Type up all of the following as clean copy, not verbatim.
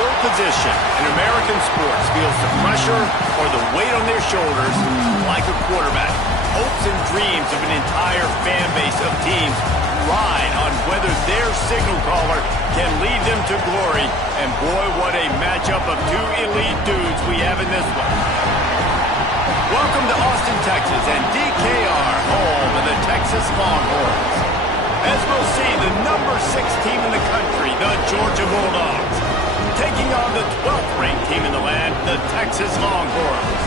No position in American sports feels the pressure or the weight on their shoulders like a quarterback. Hopes and dreams of an entire fan base of teams ride on whether their signal caller can lead them to glory. And boy, what a matchup of two elite dudes we have in this one. Welcome to Austin, Texas, and DKR, home of the Texas Longhorns. As we'll see, the number 6 team in the country, the Georgia Bulldogs, taking on the 12th ranked team in the land, the Texas Longhorns.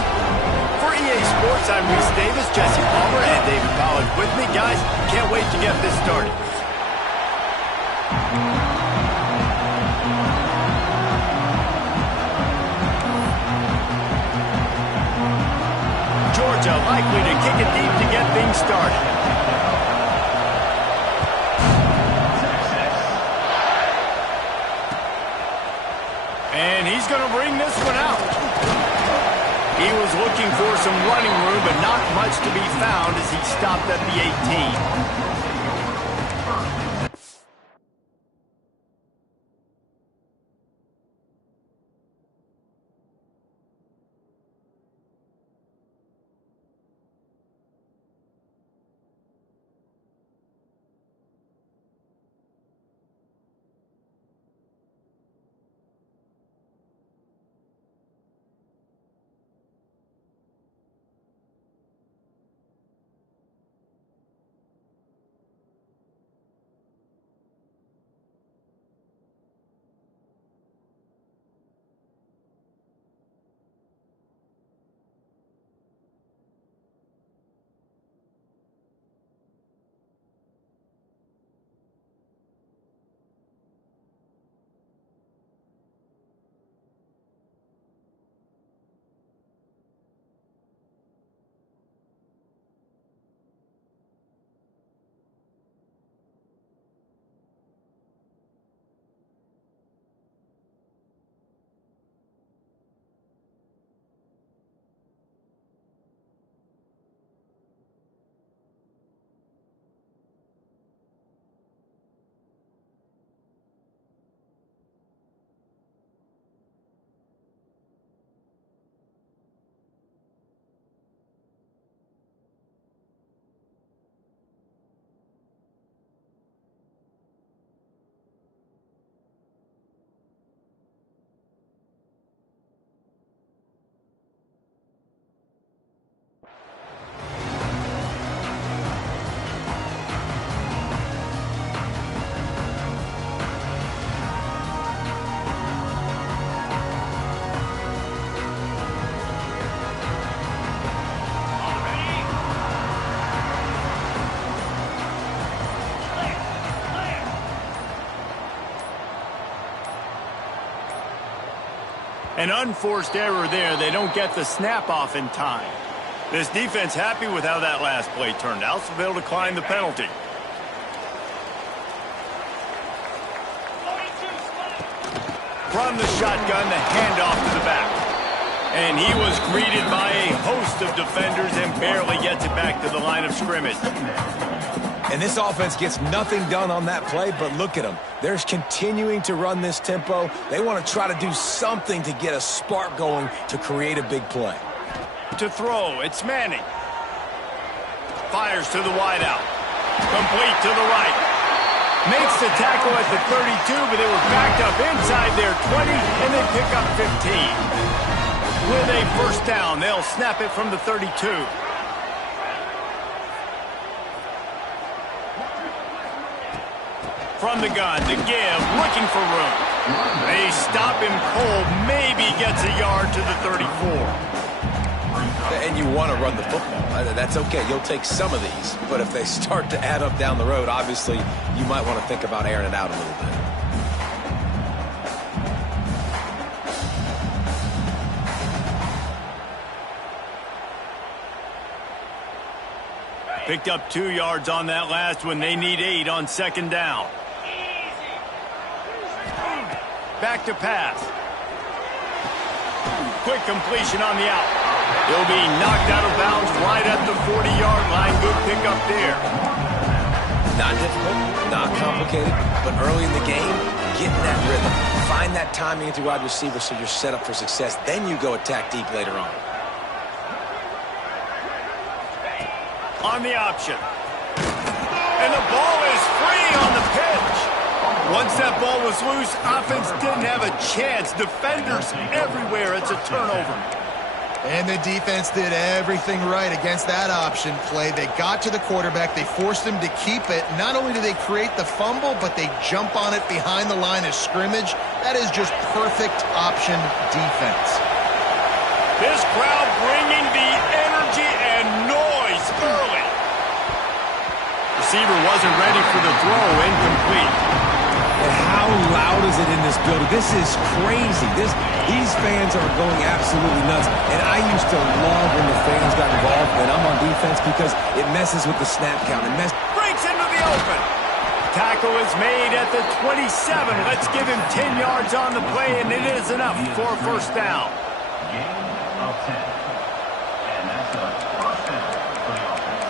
For EA Sports, I'm Reese Davis, Jesse Palmer, and David Collins with me. Guys, can't wait to get this started. Georgia likely to kick it deep to get things started. And he's going to bring this one out. He was looking for some running room, but not much to be found as he stopped at the 18. An unforced error there. They don't get the snap off in time. This defense happy with how that last play turned out, so they'll decline the penalty. From the shotgun, the handoff to the back. And he was greeted by a host of defenders and barely gets it back to the line of scrimmage. And this offense gets nothing done on that play, but look at them. They're continuing to run this tempo. They want to try to do something to get a spark going to create a big play. To throw, it's Manning. Fires to the wideout. Complete to the right. Makes the tackle at the 32, but they were backed up inside their 20, and they pick up 15. With a first down, they'll snap it from the 32. From the gun to give, looking for room. They stop him cold, maybe gets a yard to the 34. And you want to run the football. That's okay. You'll take some of these. But if they start to add up down the road, obviously, you might want to think about airing it out a little bit. Picked up 2 yards on that last one. They need 8 on second down. Back to pass. Quick completion on the out. He'll be knocked out of bounds right at the 40-yard line. Good pickup there. Not difficult, not complicated, but early in the game, getting that rhythm, Find that timing at the wide receiver so you're set up for success. Then you go attack deep later on. On the option. And the ball is free on the pitch. Once that ball was loose, offense didn't have a chance. Defenders everywhere. It's a turnover. And the defense did everything right against that option play. They got to the quarterback. They forced him to keep it. Not only do they create the fumble, but they jump on it behind the line of scrimmage. That is just perfect option defense. This crowd bringing the energy and noise early. Receiver wasn't ready for the throw. Incomplete. And how loud is it in this building? This is crazy. These fans are going absolutely nuts. And I used to love when the fans got involved when I'm on defense because it messes with the snap count. Breaks into the open. Tackle is made at the 27. Let's give him 10 yards on the play, and it is enough for a first down. Gain of 10. And that's a first down for the offense.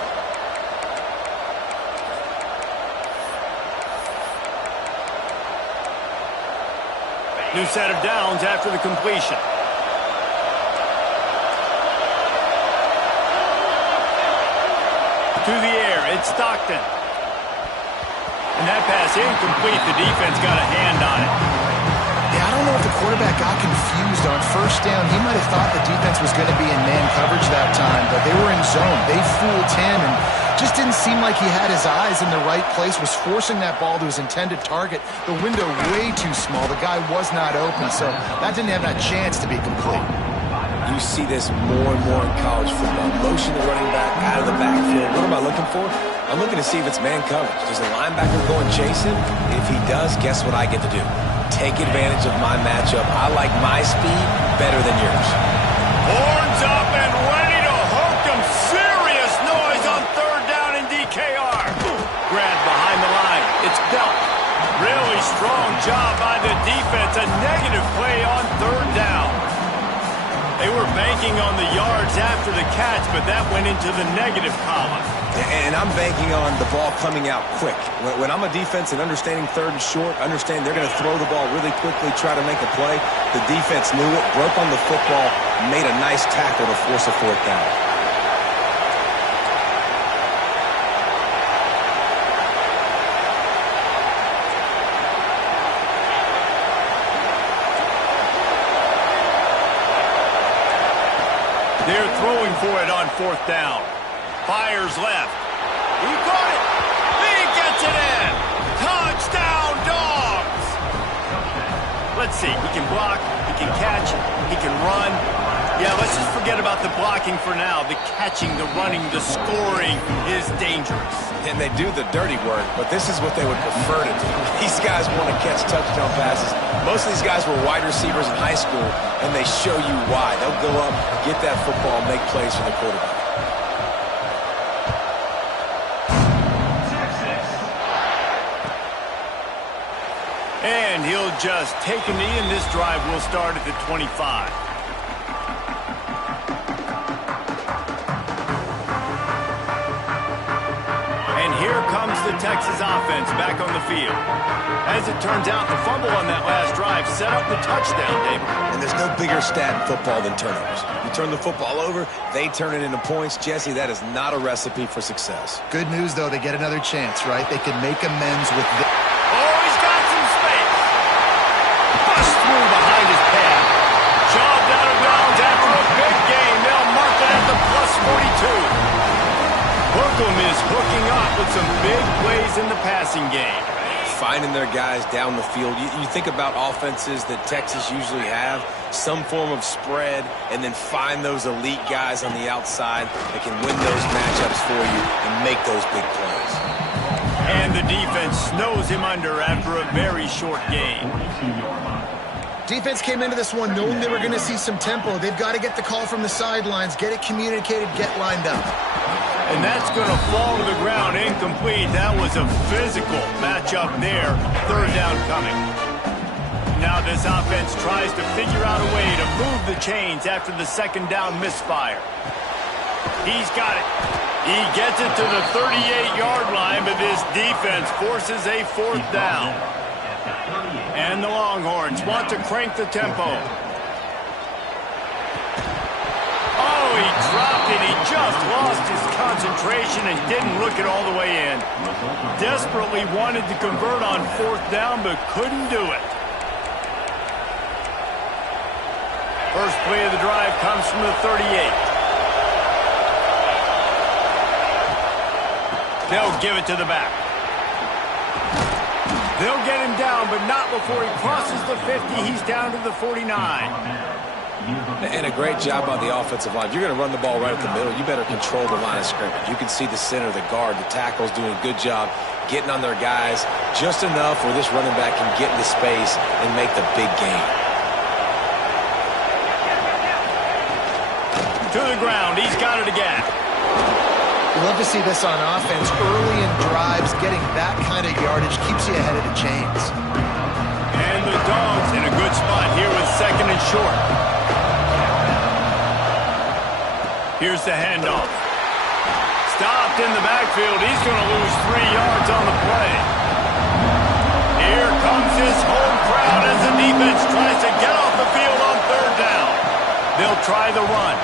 New set of downs after the completion. To the air, it's Stockton. And that pass incomplete. The defense got a hand on it. Yeah, I don't know if the quarterback got confused on first down. He might have thought the defense was going to be in man coverage that time, but they were in zone. They fooled him and just didn't seem like he had his eyes in the right place, was forcing that ball to his intended target. The window way too small. The guy was not open, so that didn't have that chance to be complete. You see this more and more in college football. Motion the running back out of the backfield. What am I looking for? I'm looking to see if it's man coverage. Does the linebacker go and chase him? If he does, guess what I get to do? Take advantage of my matchup. I like my speed better than yours. Horns up and ready to hook them. Serious noise on third down in DKR. Grab behind the line. It's Belt. Really strong job by the defense. A negative play on third down. They were banking on the yards after the catch, but that went into the negative column. And I'm banking on the ball coming out quick. When I'm a defense and understanding third and short, understand they're going to throw the ball really quickly, try to make a play. The defense knew it, broke on the football, made a nice tackle to force a fourth down. They're throwing for it on fourth down. Fires left. He caught it. He gets it in. Touchdown, Dogs. Let's see. He can block. He can catch. He can run. Yeah, let's just forget about the blocking for now. The catching, the running, the scoring is dangerous. And they do the dirty work, but this is what they would prefer to do. These guys want to catch touchdown passes. Most of these guys were wide receivers in high school, and they show you why. They'll go up, get that football, make plays for the quarterback. And he'll just take a knee, and this drive will start at the 25. And here comes the Texas offense back on the field. As it turns out, the fumble on that last drive set up the touchdown, David. And there's no bigger stat in football than turnovers. You turn the football over, they turn it into points. Jesse, that is not a recipe for success. Good news, though, they get another chance, right? They can make amends with the... Oh, he's got some space. Bust through behind his pad. Shoved out of bounds after a big game. They'll mark it at the +42. Brooklyn is hooking up with some big plays in the passing game. Finding their guys down the field. You think about offenses that Texas usually have, some form of spread, and then find those elite guys on the outside that can win those matchups for you and make those big plays. And the defense snows him under after a very short game. Defense came into this one knowing they were going to see some tempo. They've got to get the call from the sidelines, get it communicated, get lined up. And that's going to fall to the ground incomplete. That was a physical matchup there. Third down coming. Now this offense tries to figure out a way to move the chains after the second down misfire. He's got it. He gets it to the 38-yard line, but this defense forces a fourth down. And the Longhorns want to crank the tempo. Oh, he dropped it. He just lost his concentration and didn't look it all the way in. Desperately wanted to convert on 4th down, but couldn't do it. First play of the drive comes from the 38. They'll give it to the back. They'll get him down, but not before he crosses the 50. He's down to the 49. And a great job by the offensive line. If you're going to run the ball right at the middle, you better control the line of scrimmage. You can see the center, the guard, the tackle's doing a good job getting on their guys just enough where this running back can get into space and make the big gain. To the ground. He's got it again. We love to see this on offense. Early in drives, getting that kind of yardage keeps you ahead of the chains. And the Dogs in a good spot here with 2nd and short. Here's the handoff. Stopped in the backfield. He's going to lose 3 yards on the play. Here comes his home crowd as the defense tries to get off the field on 3rd down. They'll try the run.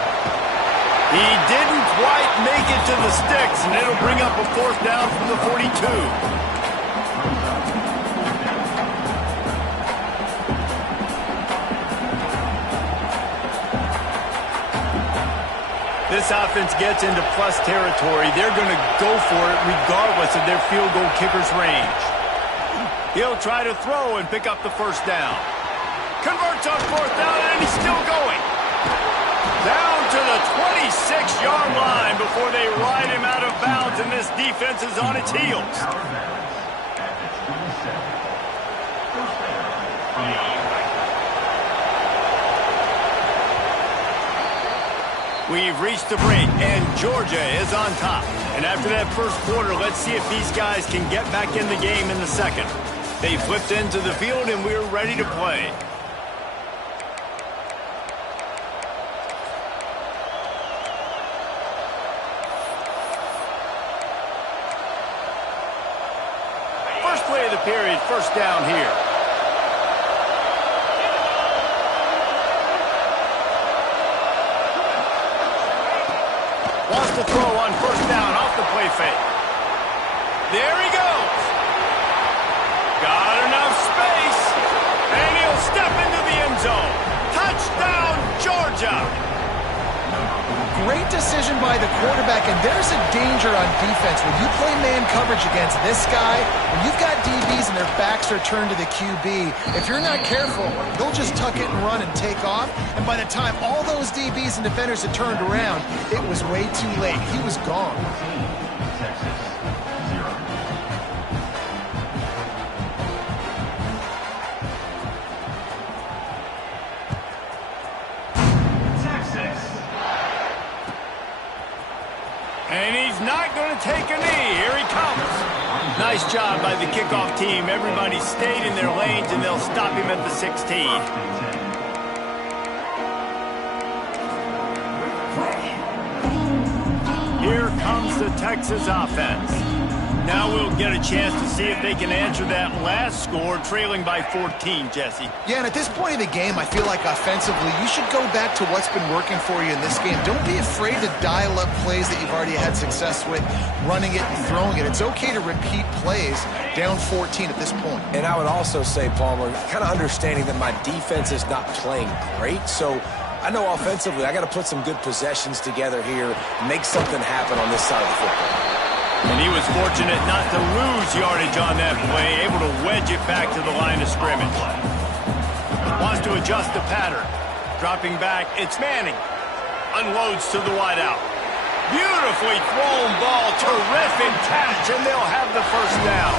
He didn't quite make it to the sticks, and it'll bring up a 4th down from the 42. This offense gets into plus territory. They're going to go for it regardless of their field goal kicker's range. He'll try to throw and pick up the 1st down. Converts on 4th down, and he's still going. Down to the 26-yard line before they ride him out of bounds, and this defense is on its heels. We've reached the break, and Georgia is on top. And after that first quarter, let's see if these guys can get back in the game in the second. They flipped into the field, and we're ready to play. First play of the period, 1st down here. Wants to throw on 1st down off the play fake. There he goes. Got enough space. And he'll step into the end zone. Touchdown, Georgia. Great decision by the quarterback, and there's a danger on defense. When you play man coverage against this guy, when you've got DBs and their backs are turned to the QB, if you're not careful, they'll just tuck it and run and take off. And by the time all those DBs and defenders had turned around, it was way too late. He was gone. And he's not going to take a knee. Here he comes. Nice job by the kickoff team. Everybody stayed in their lanes, and they'll stop him at the 16. Here comes the Texas offense. Now we'll get a chance to see if they can answer that last score, trailing by 14, Jesse. Yeah, and at this point in the game, I feel like offensively, you should go back to what's been working for you in this game. Don't be afraid to dial up plays that you've already had success with, running it and throwing it. It's okay to repeat plays down 14 at this point. And I would also say, Palmer, kind of understanding that my defense is not playing great, so I know offensively I got to put some good possessions together here, make something happen on this side of the football. And he was fortunate not to lose yardage on that play, able to wedge it back to the line of scrimmage. Wants to adjust the pattern. Dropping back, it's Manning. Unloads to the wideout. Beautifully thrown ball, terrific catch, and they'll have the 1st down.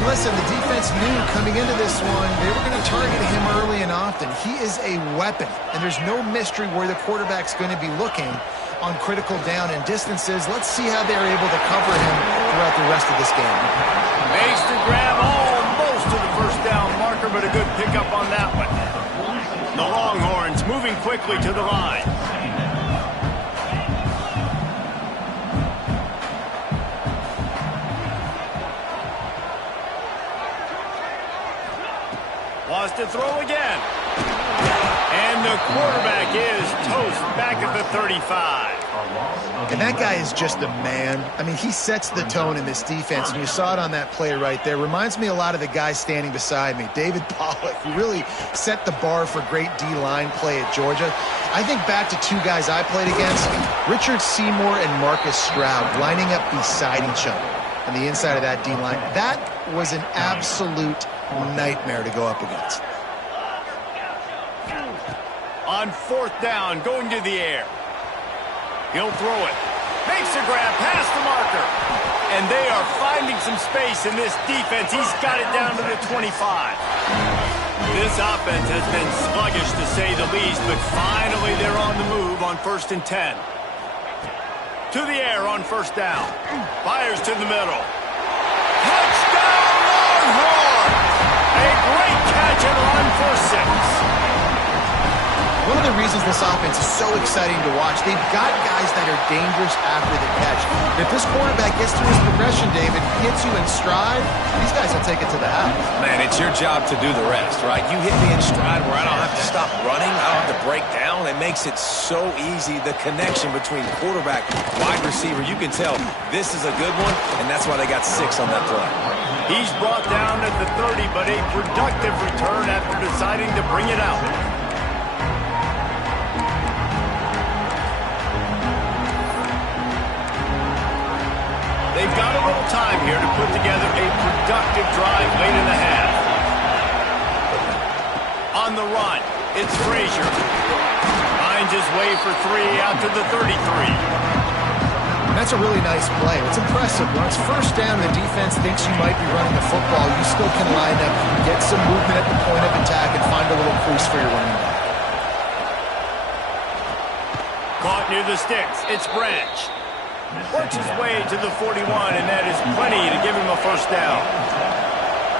And listen, the defense knew coming into this one, they were going to target him early and often. He is a weapon, and there's no mystery where the quarterback's going to be looking on critical down and distances. Let's see how they're able to cover him throughout the rest of this game. Makes the grab almost to the 1st down marker, but a good pickup on that one. The Longhorns moving quickly to the line. to throw again. And the quarterback is toast back at the 35. And that guy is just a man. I mean, he sets the tone in this defense, and you saw it on that play right there. Reminds me a lot of the guy standing beside me, David Pollock, who really set the bar for great D-line play at Georgia. I think back to two guys I played against, Richard Seymour and Marcus Stroud, lining up beside each other on the inside of that D-line. That was an absolute nightmare to go up against. On fourth down, going to the air. He'll throw it. Makes a grab past the marker. And they are finding some space in this defense. He's got it down to the 25. This offense has been sluggish to say the least, but finally they're on the move on 1st and 10. To the air on 1st down. Fires to the middle. Touchdown, Longhorn! A great catch and run for 6. One of the reasons this offense is so exciting to watch, they've got guys that are dangerous after the catch. If this quarterback gets through his progression, David, hits you in stride, these guys will take it to the house. Man, it's your job to do the rest, right? You hit me in stride where I don't have to stop running, I don't have to break down. It makes it so easy, the connection between quarterback, wide receiver. You can tell this is a good one, and that's why they got 6 on that play. He's brought down at the 30, but a productive return after deciding to bring it out. They've got a little time here to put together a productive drive late in the half. On the run, it's Frazier. Finds his way for 3 out to the 33. And that's a really nice play. It's impressive. When it's 1st down and the defense thinks you might be running the football, you still can line up, get some movement at the point of attack, and find a little crease for your running back. Caught near the sticks. It's Branch. Works his way to the 41, and that is plenty to give him a 1st down.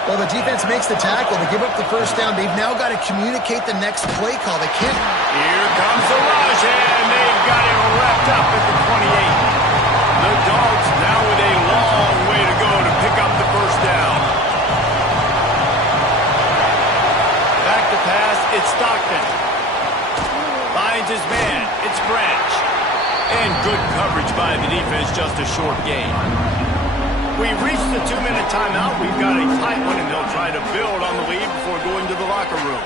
Well, the defense makes the tackle. They give up the 1st down. They've now got to communicate the next play call. They can't. Here comes the rush, and they've got him wrapped up at the 28. The Dogs now with a long way to go to pick up the 1st down. Back to pass, it's Stockton. Finds his man, it's Branch. And good coverage by the defense, just a short gain. We've reached the 2-minute timeout. We've got a tight one, and they'll try to build on the lead before going to the locker room.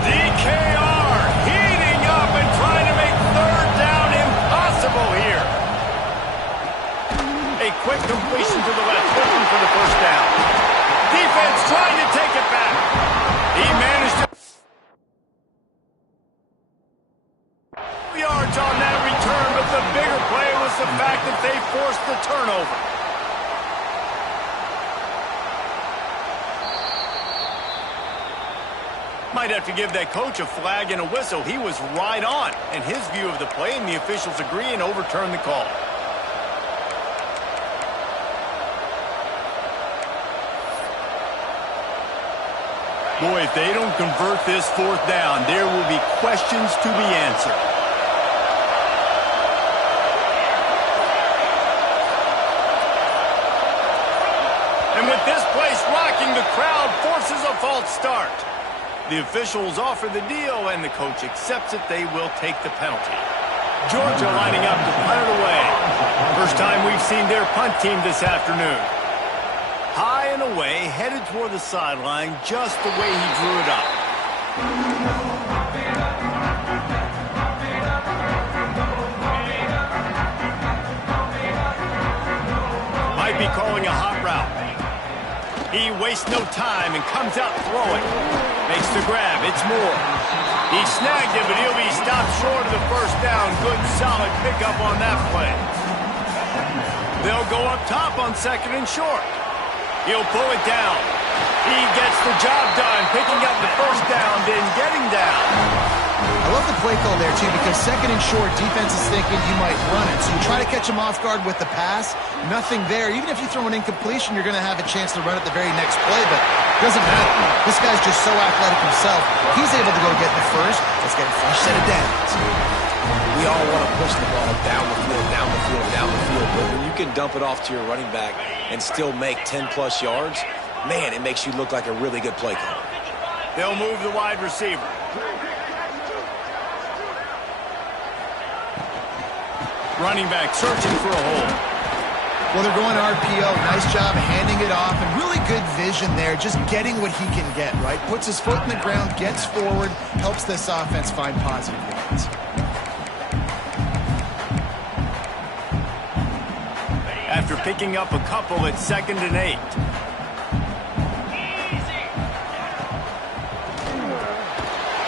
DKR heating up and trying to make 3rd down impossible here. A quick completion to the left, looking for the 1st down. Defense trying to take it back. He managed to... yards on that return, but the bigger play was the fact that they forced the turnover. Might have to give that coach a flag and a whistle. He was right on in his view of the play, and the officials agree and overturn the call. Boy, if they don't convert this 4th down, there will be questions to be answered. And with this place rocking, the crowd forces a false start. The officials offer the deal, and the coach accepts it. They will take the penalty. Georgia lining up to punt it away. First time we've seen their punt team this afternoon. High and away, headed toward the sideline, just the way he drew it up. Might be calling a hot route. He wastes no time and comes out throwing. Makes the grab. It's Moore. He snagged it, but he'll be stopped short of the 1st down. Good, solid pickup on that play. They'll go up top on 2nd and short. He'll pull it down. He gets the job done, picking up the 1st down, then getting down. I love the play call there, too, because 2nd and short, defense is thinking you might run it. So you try to catch him off guard with the pass, nothing there. Even if you throw an incompletion, you're going to have a chance to run it the very next play, but it doesn't matter. This guy's just so athletic himself. He's able to go get the 1st. Let's get a fresh set of downs. We all want to push the ball down the field, down the field, down the field. But when you can dump it off to your running back and still make 10-plus yards, man, it makes you look like a really good play caller. They'll move the wide receiver. Running back searching for a hole. Well, they're going RPO. Nice job handing it off, and really good vision there, just getting what he can get, right? Puts his foot in the ground, gets forward, helps this offense find positive yards. After picking up a couple at 2nd and 8.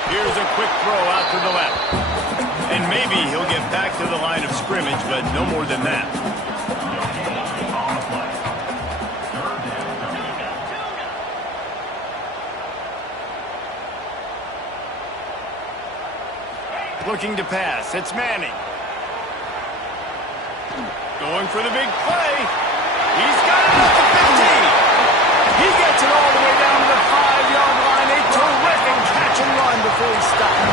Here's a quick throw out to the left. And maybe he'll get back to the line of scrimmage, but no more than that. Looking to pass. It's Manning. Going for the big play. He's got it at the 15. He gets it all the way down to the 5-yard line. A terrific catch and run before he stopped.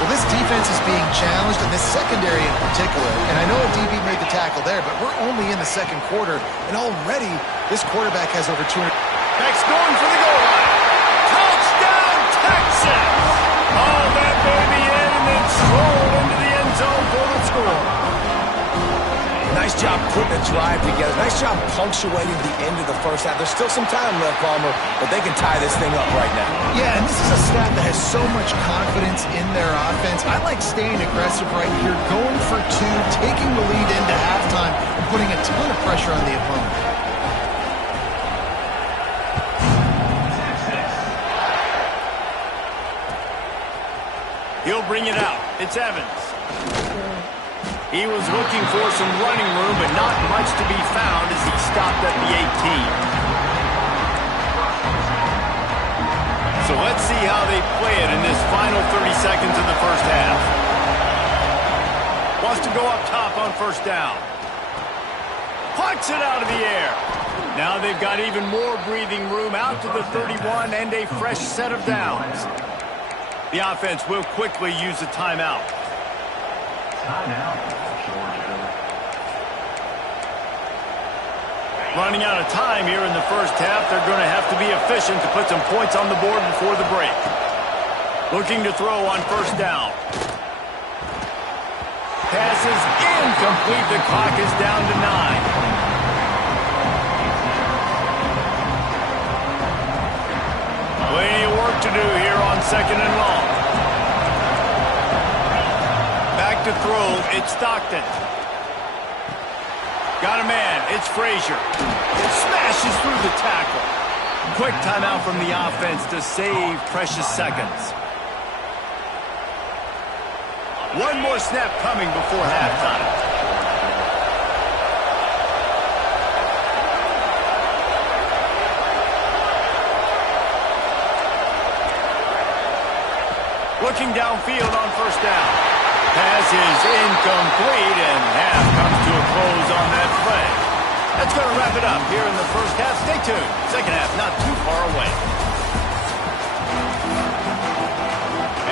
Well, this defense is being challenged, and this secondary in particular. And I know a DB made the tackle there, but we're only in the second quarter, and already this quarterback has over 200. Next going for the goal line. Touchdown, Texas! All that baby in and then stroll into the end zone for the score. Nice job putting a drive together. Nice job punctuating the end of the first half. There's still some time left, Palmer, but they can tie this thing up right now. Yeah, and this is a staff that has so much confidence in their offense. I like staying aggressive right here, going for 2, taking the lead into halftime, and putting a ton of pressure on the opponent. He'll bring it out. It's Evans. He was looking for some running room, but not much to be found as he stopped at the 18. So let's see how they play it in this final 30 seconds of the first half. Wants to go up top on first down. Puts it out of the air. Now they've got even more breathing room out to the 31 and a fresh set of downs. The offense will quickly use a timeout. Running out of time here in the first half. They're going to have to be efficient to put some points on the board before the break. Looking to throw on first down. Pass is incomplete. The clock is down to 9. Plenty of work to do here on 2nd and long. Back to throw. It's Stockton. Got a man. It's Frazier. Smashes through the tackle. Quick timeout from the offense to save precious seconds. One more snap coming before halftime. Looking downfield on first down. Pass is incomplete, and half comes to a close on that play. That's going to wrap it up here in the first half. Stay tuned. Second half not too far away.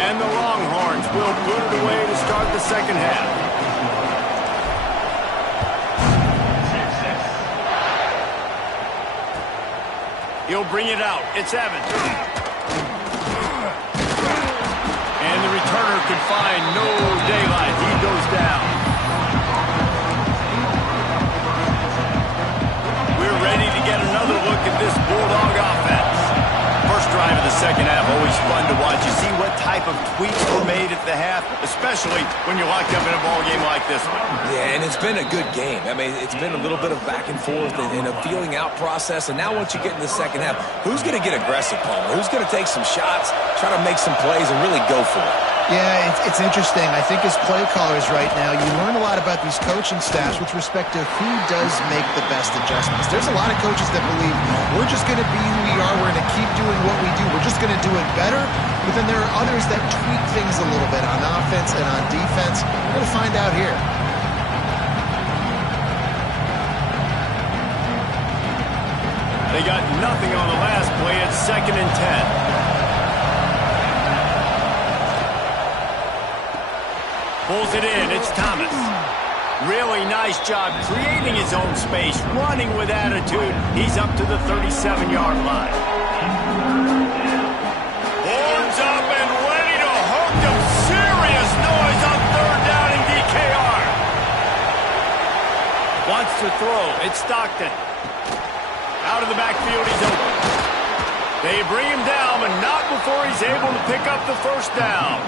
And the Longhorns will put it away to start the second half. He'll bring it out. It's Evans. And the returner could find no daylight. He goes down. We're ready to get another look at this Bulldog offense. First drive of the second half, always fun to watch. You see what type of tweaks were made at the half, especially when you're locked up in a ball game like this one. Yeah, and it's been a good game. I mean, it's been a little bit of back and forth and a feeling out process. And now once you get in the second half, who's going to get aggressive, Palmer? Who's going to take some shots, try to make some plays, and really go for it? Yeah, it's interesting. I think as play callers right now, you learn a lot about these coaching staffs with respect to who does make the best adjustments. There's a lot of coaches that believe we're just going to be who we are. We're going to keep doing what we do. We're just going to do it better. But then there are others that tweak things a little bit on offense and on defense. We're going to find out here. They got nothing on the last play. It's 2nd and 10. Pulls it in. It's Thomas. Really nice job creating his own space, running with attitude. He's up to the 37-yard line. Horns up and ready to hook them. Serious noise on third down in DKR. Wants to throw. It's Stockton. Out of the backfield, he's open. They bring him down, but not before he's able to pick up the first down.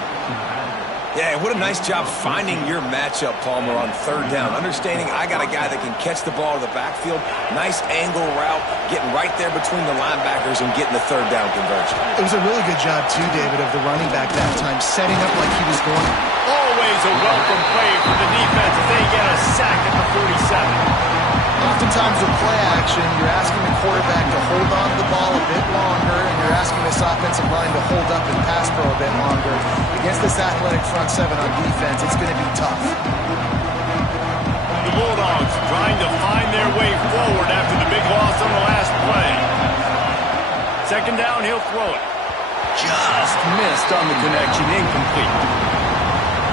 Yeah, what a nice job finding your matchup, Palmer, on third down. Understanding I got a guy that can catch the ball to the backfield. Nice angle route, getting right there between the linebackers and getting the third down conversion. It was a really good job, too, David, of the running back that time, setting up like he was going. Always a welcome play for the defense if they get a sack at the 47. Oftentimes with play action, you're asking the quarterback to hold on to the ball a bit longer, and you're asking this offensive line to hold up and pass pro a bit longer. Against this athletic front seven on defense, it's going to be tough. The Bulldogs trying to find their way forward after the big loss on the last play. Second down, he'll throw it. Just missed on the connection, incomplete.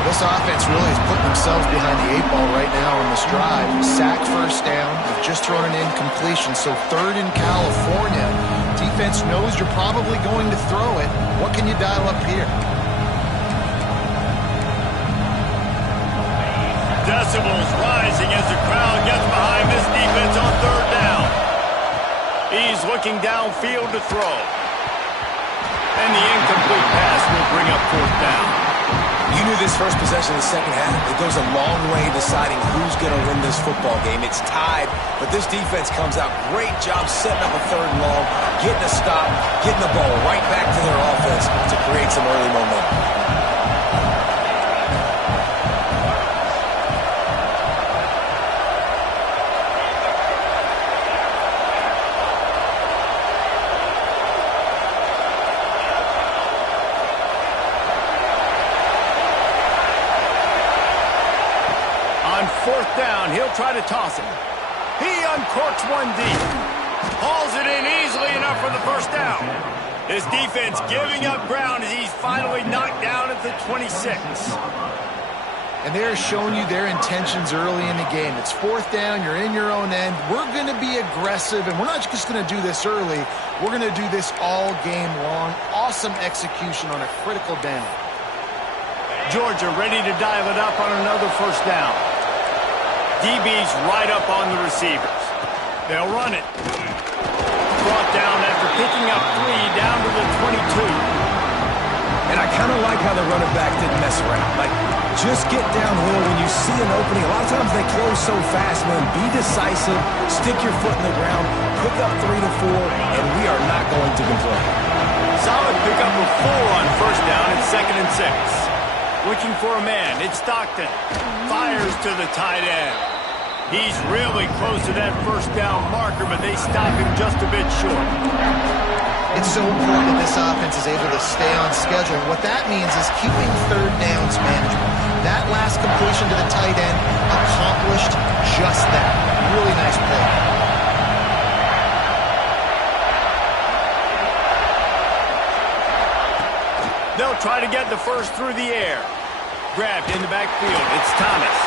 This offense really is putting themselves behind the 8 ball right now on this drive. Sack first down. They've just thrown an incompletion. So third in California. Defense knows you're probably going to throw it. What can you dial up here? Decibels rising as the crowd gets behind this defense on third down. He's looking downfield to throw. And the incomplete pass will bring up fourth down. You knew this first possession of the second half. It goes a long way deciding who's going to win this football game. It's tied, but this defense comes out. Great job setting up a third and long, getting a stop, getting the ball right back to their offense to create some early momentum. Fourth down, he'll try to toss it. He uncorks one deep. Hauls it in easily enough for the first down. His defense giving up ground as he's finally knocked down at the 26. And they're showing you their intentions early in the game. It's fourth down, you're in your own end. We're going to be aggressive, and we're not just going to do this early. We're going to do this all game long. Awesome execution on a critical down. Georgia ready to dial it up on another first down. DB's right up on the receivers. They'll run it. Brought down after picking up 3 down to the 22. And I kind of like how the running back didn't mess around. Like, just get downhill when you see an opening. A lot of times they close so fast, man. Be decisive, stick your foot in the ground, pick up 3 to 4, and we are not going to complain. Solid pickup of 4 on first down and 2nd and 6. Looking for a man. It's Stockton. Fires to the tight end. He's really close to that first down marker, but they stop him just a bit short. It's so important that this offense is able to stay on schedule. What that means is keeping third downs manageable. That last completion to the tight end accomplished just that. Really nice play. They'll try to get the first through the air. Grabbed in the backfield. It's Thomas.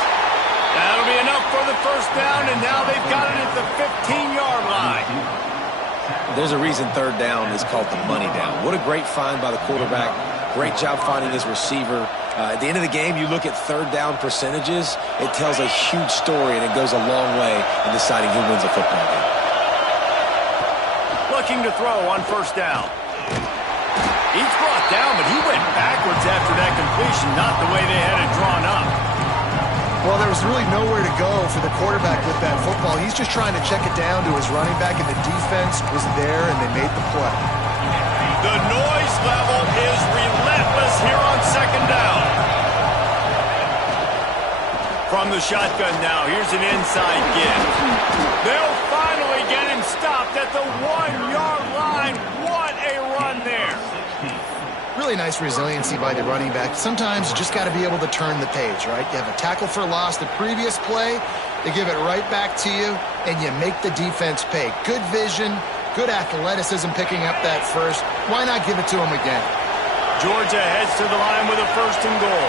That'll be enough for the first down, and now they've got it at the 15-yard line. There's a reason third down is called the money down. What a great find by the quarterback. Great job finding his receiver. At the end of the game, you look at third down percentages. It tells a huge story, and it goes a long way in deciding who wins a football game. Looking to throw on first down. He's brought down, but he went backwards after that completion, not the way they had it drawn up. Well, there was really nowhere to go for the quarterback with that football. He's just trying to check it down to his running back, and the defense was there, and they made the play. The noise level is relentless here on second down. From the shotgun now, here's an inside give. They'll finally get him stopped at the 1-yard line. What a run there. Really nice resiliency by the running back. Sometimes you just got to be able to turn the page, right? You have a tackle for loss the previous play, they give it right back to you, and you make the defense pay. Good vision, good athleticism picking up that first. Why not give it to him again? Georgia heads to the line with a 1st and goal.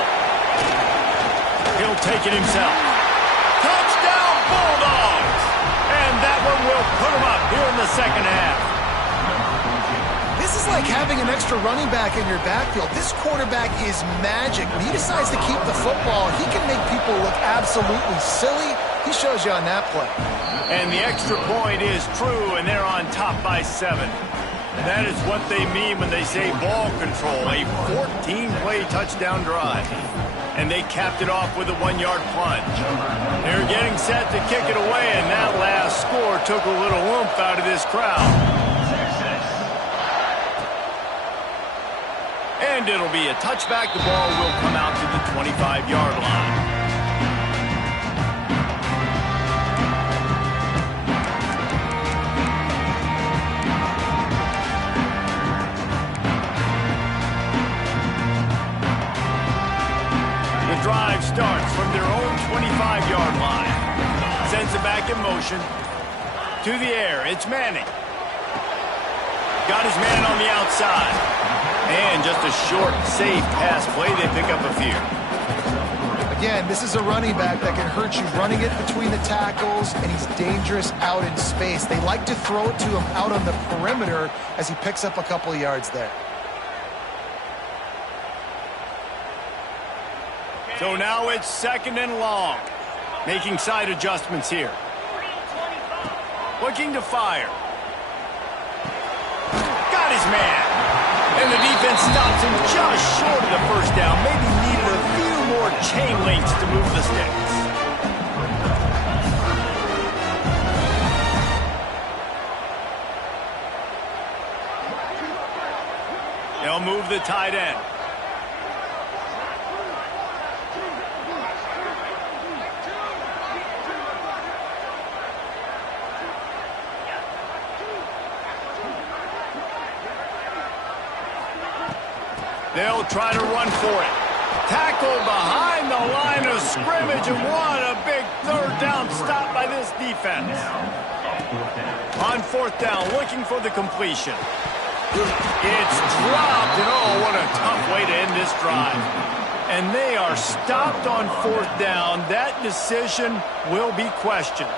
take it himself. Touchdown, Bulldogs! And that one will put him up here in the second half. This is like having an extra running back in your backfield. This quarterback is magic. When he decides to keep the football, he can make people look absolutely silly. He shows you on that play. And the extra point is true, and they're on top by 7. That is what they mean when they say ball control, a 14-play touchdown drive. And they capped it off with a 1-yard plunge. They're getting set to kick it away, and that last score took a little oomph out of this crowd. And it'll be a touchback. The ball will come out to the 25-yard line. The drive starts from their own 25-yard line. Sends it back in motion. To the air, it's Manning. Got his man on the outside. And just a short, safe pass play. They pick up a few. Again, this is a running back that can hurt you running it between the tackles, and he's dangerous out in space. They like to throw it to him out on the perimeter as he picks up a couple of yards there. So now it's 2nd and long. Making side adjustments here. Looking to fire. Got his man. And the defense stops him just short of the first down. Maybe needed a few more chain links to move the sticks. They'll move the tight end. They'll try to run for it. Tackle behind the line of scrimmage, and what a big 3rd down stop by this defense. On 4th down, looking for the completion. It's dropped, and oh, what a tough way to end this drive. And they are stopped on 4th down. That decision will be questioned.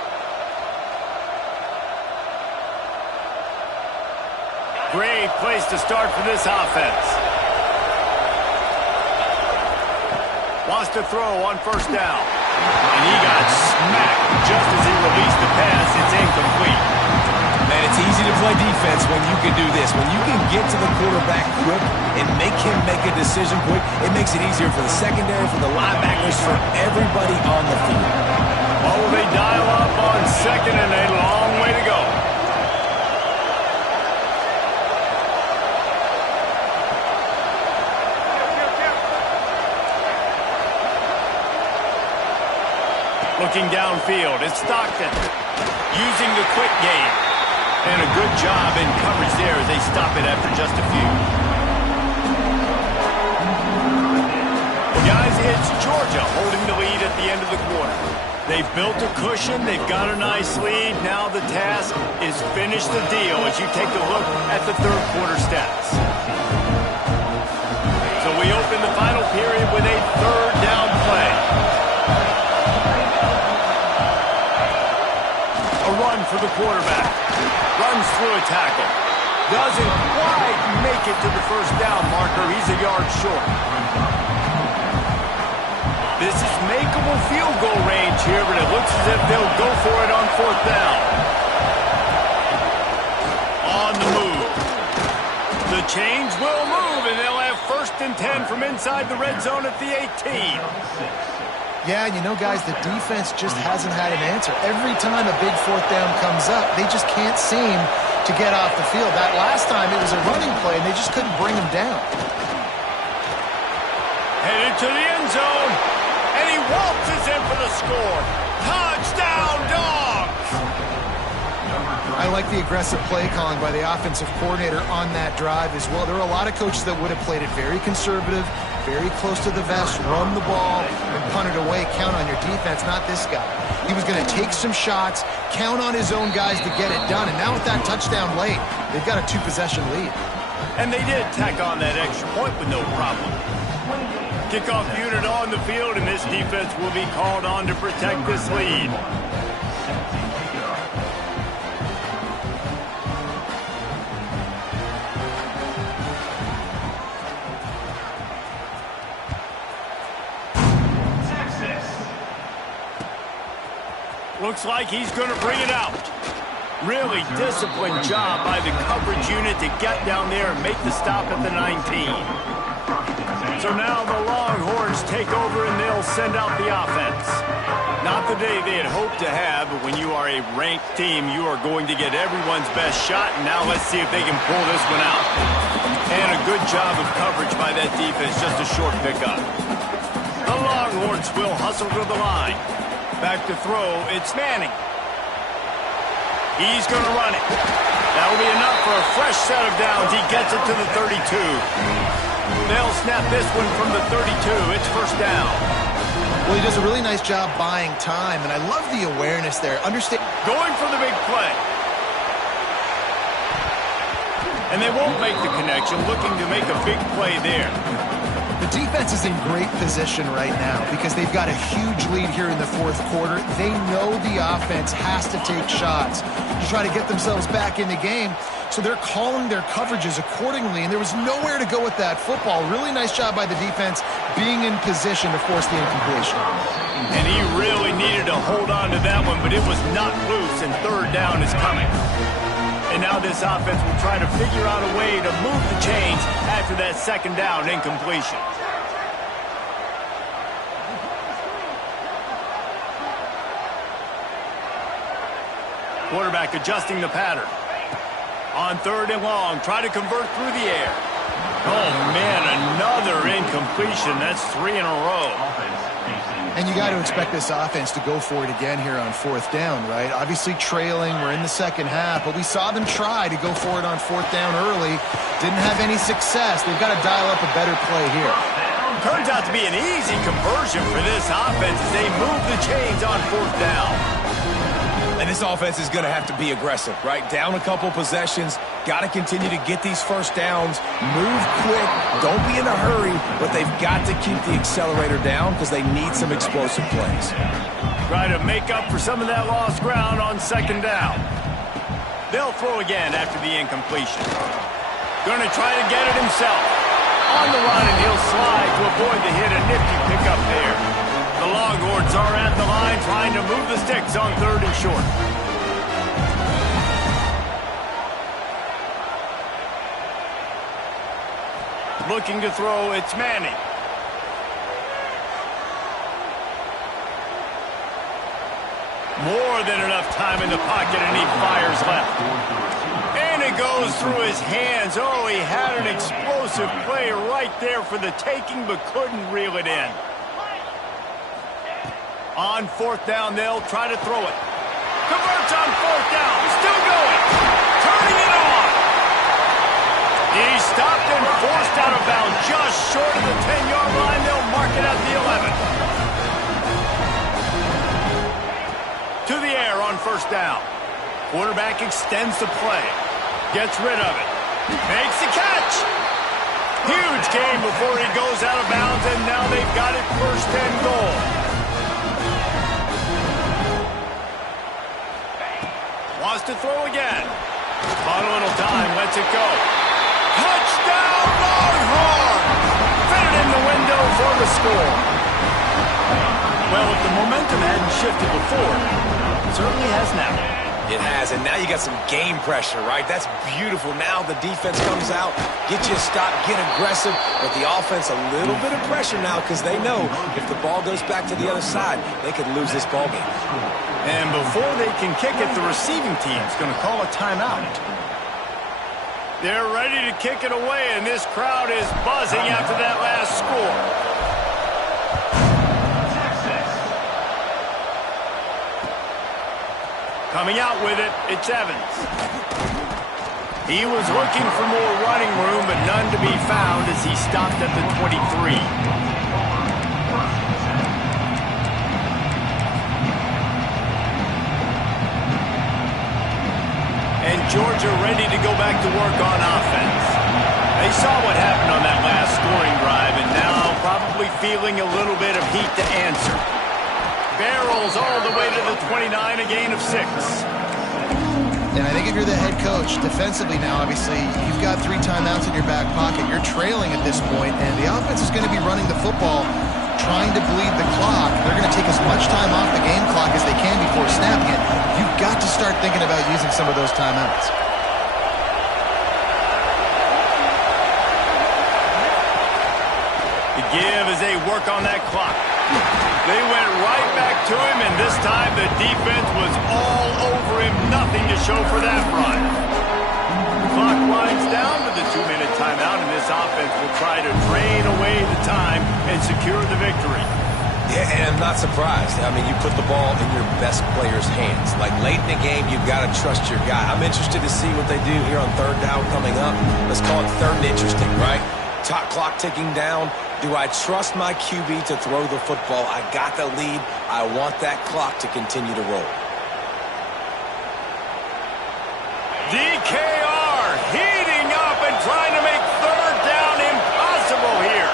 Great place to start for this offense. Wants to throw on 1st down. And he got smacked just as he released the pass. It's incomplete. Man, it's easy to play defense when you can do this. When you can get to the quarterback quick and make him make a decision quick, it makes it easier for the secondary, for the linebackers, for everybody on the field. Oh, they dial up on 2nd and a long way to go. Looking downfield, it's Stockton using the quick game. And a good job in coverage there as they stop it after just a few. Guys, it's Georgia holding the lead at the end of the quarter. They've built a cushion. They've got a nice lead. Now the task is finish the deal as you take a look at the 3rd quarter stats. So we open the final period with a 3rd down play. A run for the quarterback. Runs through a tackle. Doesn't quite make it to the 1st down marker. He's a yard short. This is makeable field goal range here, but it looks as if they'll go for it on 4th down. On the move. The chains will move, and they'll have 1st and 10 from inside the red zone at the 18. Yeah, and you know, guys, the defense just hasn't had an answer. Every time a big 4th down comes up, they just can't seem to get off the field. That last time, it was a running play, and they just couldn't bring him down. Headed to the end zone, and he waltzes in for the score. Touchdown, Dogs! I like the aggressive play calling by the offensive coordinator on that drive as well. There are a lot of coaches that would have played it very conservative, very close to the vest, run the ball, and punt it away. Count on your defense, not this guy. He was going to take some shots, count on his own guys to get it done, and now with that touchdown late, they've got a 2-possession lead. And they did tack on that extra point with no problem. Kickoff unit on the field, and this defense will be called on to protect this lead. Looks like he's going to bring it out. Really disciplined job by the coverage unit to get down there and make the stop at the 19. So now the Longhorns take over and they'll send out the offense. Not the day they had hoped to have, but when you are a ranked team, you are going to get everyone's best shot. And now let's see if they can pull this one out. And a good job of coverage by that defense, just a short pickup. The Longhorns will hustle to the line. Back to throw, it's Manning. He's going to run it. That'll be enough for a fresh set of downs. He gets it to the 32. They'll snap this one from the 32. It's first down. Well, he does a really nice job buying time, and I love the awareness there. Understand going for the big play. And they won't make the connection, looking to make a big play there. The defense is in great position right now because they've got a huge lead here in the fourth quarter. They know the offense has to take shots to try to get themselves back in the game. So they're calling their coverages accordingly, and there was nowhere to go with that football. Really nice job by the defense being in position to force the incompletion. And he really needed to hold on to that one, but it was not loose, and third down is coming. And now this offense will try to figure out a way to move the chains after that second down incompletion. Quarterback adjusting the pattern. On third and long, try to convert through the air. Oh, man, another incompletion. That's 3 in a row. And you got to expect this offense to go for it again here on fourth down, right? Obviously trailing, we're in the second half, but we saw them try to go for it on fourth down early. Didn't have any success. They've got to dial up a better play here. Turns out to be an easy conversion for this offense as they move the chains on fourth down. And this offense is going to have to be aggressive, right? Down a couple possessions, got to continue to get these first downs, move quick, don't be in a hurry, but they've got to keep the accelerator down because they need some explosive plays. Try to make up for some of that lost ground on second down. They'll throw again after the incompletion. Going to try to get it himself. On the run, and he'll slide to avoid the hit. A nifty pickup there. The Longhorns are at the line trying to move the sticks on third and short. Looking to throw, it's Manning. More than enough time in the pocket, and he fires left. And it goes through his hands. Oh, he had an explosive play right there for the taking, but couldn't reel it in. On fourth down, they'll try to throw it. Converts on fourth down. Still going. Turning it on. He's stopped and forced out of bounds just short of the 10-yard line. They'll mark it at the 11. To the air on first down. Quarterback extends the play. Gets rid of it. Makes the catch. Huge game before he goes out of bounds, and now they've got it first and goal. Wants to throw again. On a little time, lets it go. Touchdown, Longhorns! Fitted in the window for the score. Well, if the momentum hadn't shifted before, it certainly has now. It has, and now you got some game pressure, right? That's beautiful. Now the defense comes out, get you a stop, get aggressive, but the offense a little bit of pressure now because they know if the ball goes back to the other side, they could lose this ball game. And before they can kick it, the receiving team's going to call a timeout. They're ready to kick it away, and this crowd is buzzing after that last score. Coming out with it, it's Evans. He was looking for more running room, but none to be found as he stopped at the 23. And Georgia ready to go back to work on offense. They saw what happened on that last scoring drive, and now Probably feeling a little bit of heat to answer. Barrels all the way to the 29, a gain of 6. And I think if you're the head coach, defensively now, obviously, you've got 3 timeouts in your back pocket. You're trailing at this point, and the offense is going to be running the football, trying to bleed the clock. They're going to take as much time off the game clock as they can before snapping it. You've got to start thinking about using some of those timeouts. The give as they work on that clock. They went right back to him, and this time the defense was all over him. Nothing to show for that run. The clock winds down with the 2-minute timeout, and this offense will try to drain away the time and secure the victory. Yeah, and I'm not surprised. I mean, you put the ball in your best player's hands. Like, late in the game, you've got to trust your guy. I'm interested to see what they do here on 3rd down coming up. Let's call it 3rd and interesting, right? Top clock ticking down. Do I trust my QB to throw the football? I got the lead. I want that clock to continue to roll. DKR heating up and trying to make 3rd down impossible here.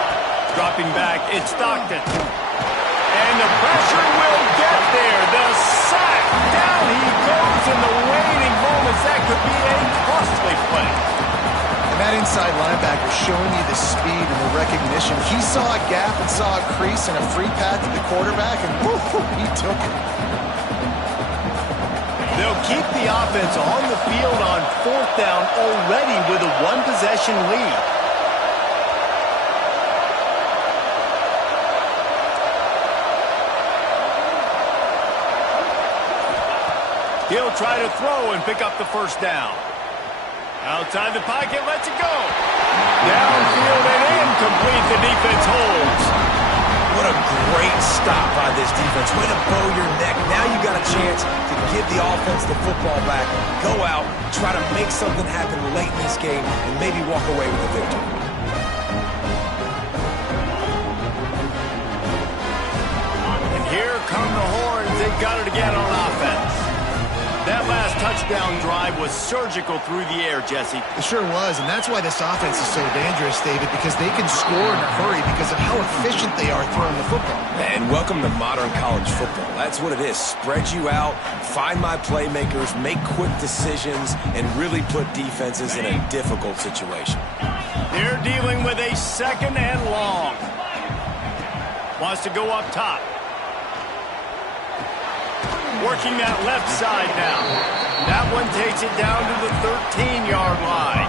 Dropping back, it's Stockton. And the pressure will get there. The sack. Down he goes in the waning moments. That could be a costly play. And that inside linebacker showing you the speed and the recognition. He saw a gap and saw a crease and a free path to the quarterback, and whoo, he took it. They'll keep the offense on the field on 4th down already with a 1-possession lead. He'll try to throw and pick up the 1st down. Outside the pocket, lets it go. Downfield and incomplete. The defense holds. What a great stop by this defense. Way to bow your neck. Now you got a chance to give the offense the football back. Go out, try to make something happen late in this game, and maybe walk away with the victory. And here come the horns. They've got it again on offense. That last touchdown drive was surgical through the air, Jesse. It sure was, and that's why this offense is so dangerous, David, because they can score in a hurry because of how efficient they are throwing the football. And welcome to modern college football. That's what it is. Spread you out, find my playmakers, make quick decisions, and really put defenses in a difficult situation. They're dealing with a 2nd and long. Wants to go up top. Working that left side now. That one takes it down to the 13-yard line.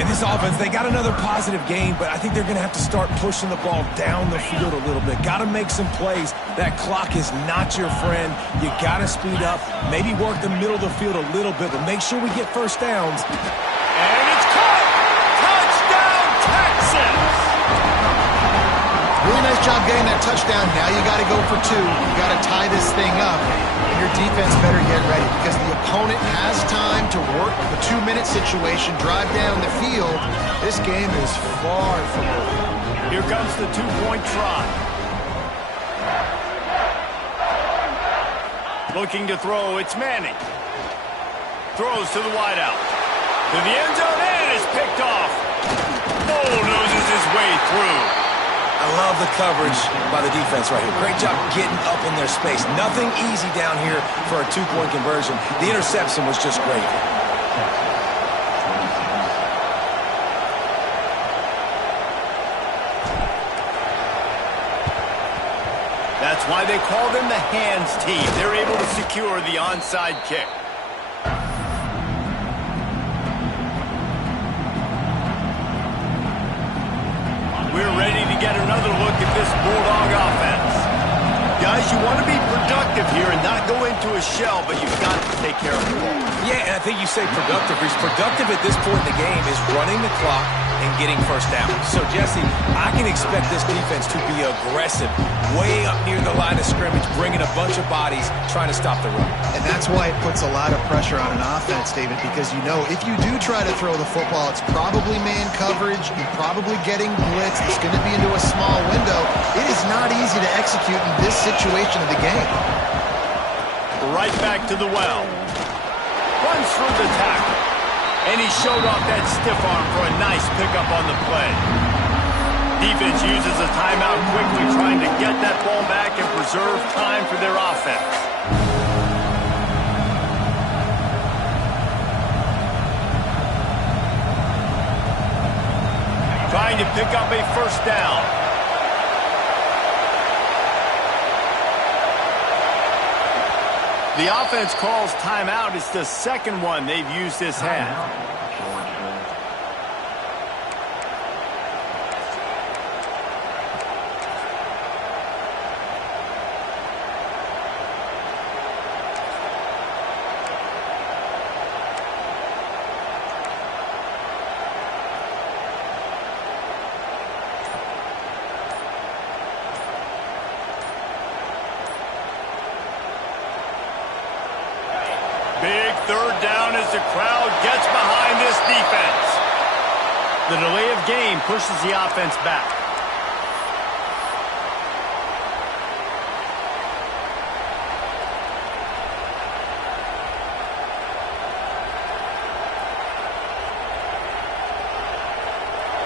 And this offense, they got another positive game, but I think they're going to have to start pushing the ball down the field a little bit. Got to make some plays. That clock is not your friend. You got to speed up, maybe work the middle of the field a little bit, but make sure we get 1st downs. And it's caught! Touchdown, Texans! Really nice job getting that touchdown. Now you got to go for 2. You got to tie this thing up, and your defense better get ready because the opponent has time to work the 2-minute situation, drive down the field. This game is far from over. Here comes the 2-point try. Looking to throw, it's Manning. Throws to the wideout. To the end zone, and it's picked off. Bulldozes his way through. I love the coverage by the defense right here. Great job getting up in their space. Nothing easy down here for a 2-point conversion. The interception was just great. That's why they call them the hands team. They're able to secure the onside kick. We're ready to get another look at this Bulldog offense. Guys, you want to be productive here and not go into a shell, but you've got to take care of the ball. Yeah, and I think you say productive. He's productive at this point in the game is running the clock and getting 1st down. So, Jesse, I can expect this defense to be aggressive, way up near the line of scrimmage, bringing a bunch of bodies, trying to stop the run. And that's why it puts a lot of pressure on an offense, David, because you know if you do try to throw the football, it's probably man coverage, you're probably getting blitzed, it's going to be into a small window. It is not easy to execute in this situation of the game. Right back to the well. Runs through the tackle. And he showed off that stiff arm for a nice pickup on the play. Defense uses a timeout quickly, trying to get that ball back and preserve time for their offense. Trying to pick up a first down. The offense calls timeout. It's the second one they've used this half. Big third down as the crowd gets behind this defense. The delay of game pushes the offense back.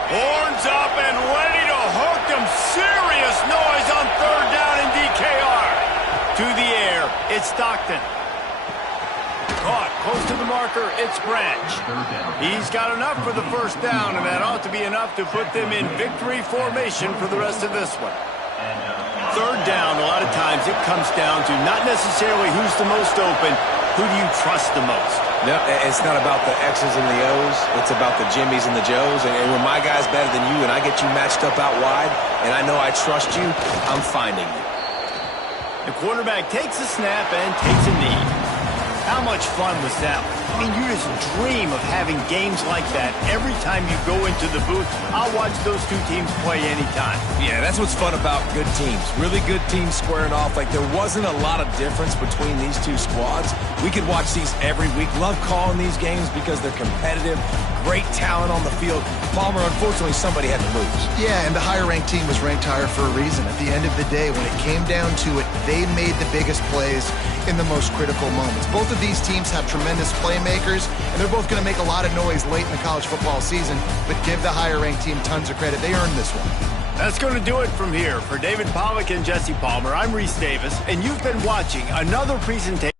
Horns up and ready to hook them. Serious noise on third down in DKR. To the air, it's Stockton. Caught close to the marker, it's Branch. He's got enough for the first down, and that ought to be enough to put them in victory formation for the rest of this one. Third down, a lot of times it comes down to not necessarily who's the most open, who do you trust the most? No, it's not about the X's and the O's. It's about the Jimmies and the Joes. And when my guy's better than you and I get you matched up out wide, and I know I trust you, I'm finding you. The quarterback takes a snap and takes a knee. How much fun was that? I mean, you just dream of having games like that every time you go into the booth. I'll watch those two teams play anytime. Yeah, that's what's fun about good teams. Really good teams squaring off. Like, there wasn't a lot of difference between these two squads. We could watch these every week. Love calling these games because they're competitive. Great talent on the field. Palmer, unfortunately, somebody had to lose. Yeah, and the higher-ranked team was ranked higher for a reason. At the end of the day, when it came down to it, they made the biggest plays in the most critical moments. Both of these teams have tremendous playmakers, and they're both going to make a lot of noise late in the college football season, but give the higher-ranked team tons of credit. They earned this one. That's going to do it from here. For David Pollack and Jesse Palmer, I'm Reese Davis, and you've been watching another presentation.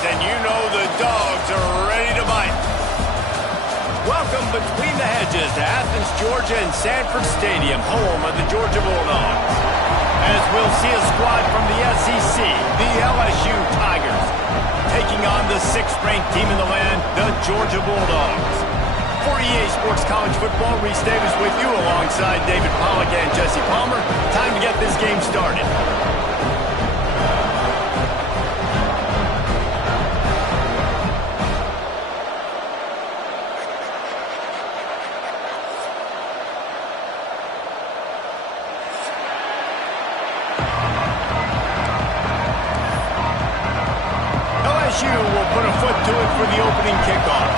And you know the dogs are ready to bite. Welcome between the hedges to Athens, Georgia and Sanford Stadium, home of the Georgia Bulldogs. As we'll see a squad from the SEC, the LSU Tigers, taking on the 6th-ranked team in the land, the Georgia Bulldogs. For EA Sports College Football, Reese Davis with you alongside David Pollack and Jesse Palmer. Time to get this game started. LSU will put a foot to it for the opening kickoff.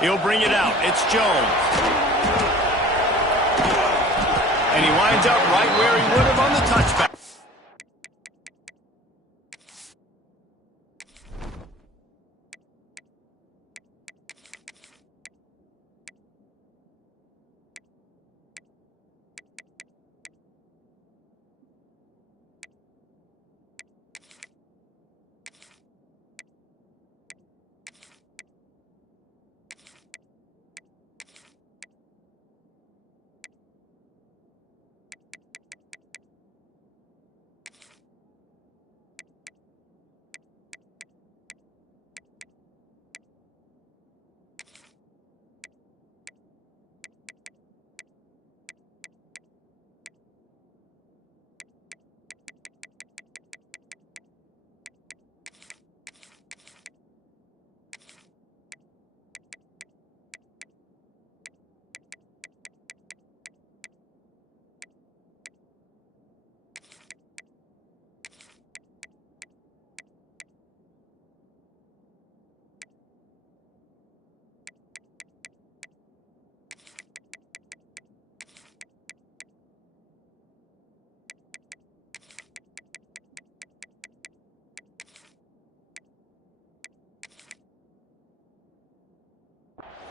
He'll bring it out. It's Jones. And he winds up right where he would have on the touchback.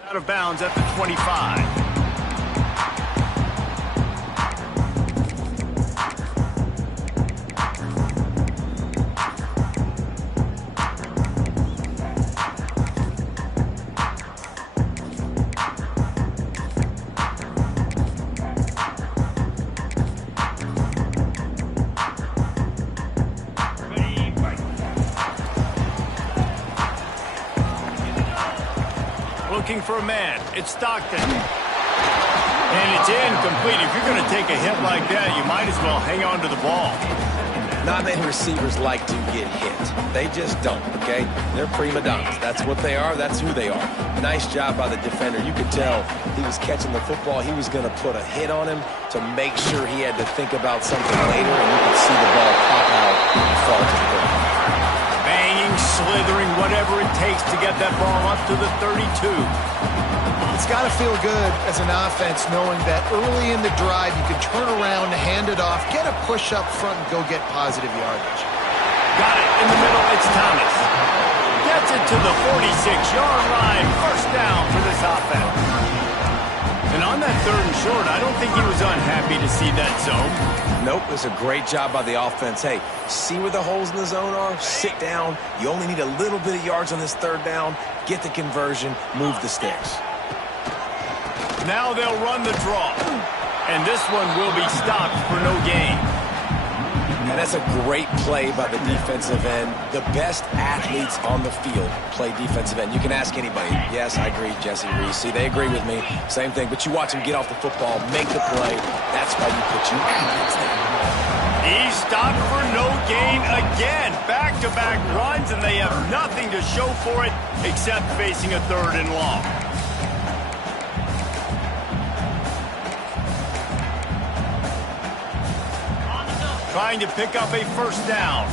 Out of bounds at the 25. Looking for a man. It's Stockton. And it's incomplete. If you're going to take a hit like that, you might as well hang on to the ball. Not many receivers like to get hit. They just don't, okay? They're prima donnas. That's what they are. That's who they are. Nice job by the defender. You could tell he was catching the football. He was going to put a hit on him to make sure he had to think about something later, and you could see the ball pop out and fall to the ground. Banging, slithering, whatever it takes to get that ball up to the 32. It's got to feel good as an offense knowing that early in the drive you can turn around, hand it off, get a push up front, and go get positive yardage. Got it in the middle. It's Thomas. Gets it to the 46-yard line. First down for this offense. And on that third and short, I don't think he was unhappy to see that zone. Nope, it was a great job by the offense. Hey, see where the holes in the zone are? Sit down. You only need a little bit of yards on this third down. Get the conversion. Move the sticks. Now they'll run the draw. And this one will be stopped for no gain. And that's a great play by the defensive end. The best athletes on the field play defensive end. You can ask anybody. Yes, I agree, Jesse Reese. See, they agree with me. Same thing. But you watch them get off the football, make the play. That's why you put your athletes there. He's stopped for no gain again. Back-to-back runs, and they have nothing to show for it except facing a third and long. Trying to pick up a first down.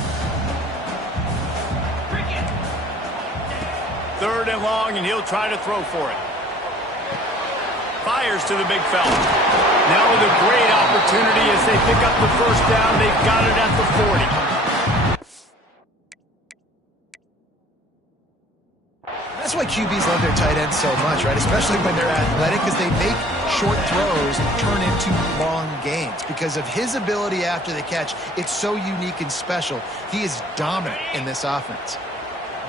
Third and long, and he'll try to throw for it. Fires to the big fella. Now with a great opportunity as they pick up the first down. They've got it at the 40. That's why QBs love their tight ends so much, right? Especially when they're athletic, because they make short throws turn into long gains. Because of his ability after the catch, it's so unique and special. He is dominant in this offense.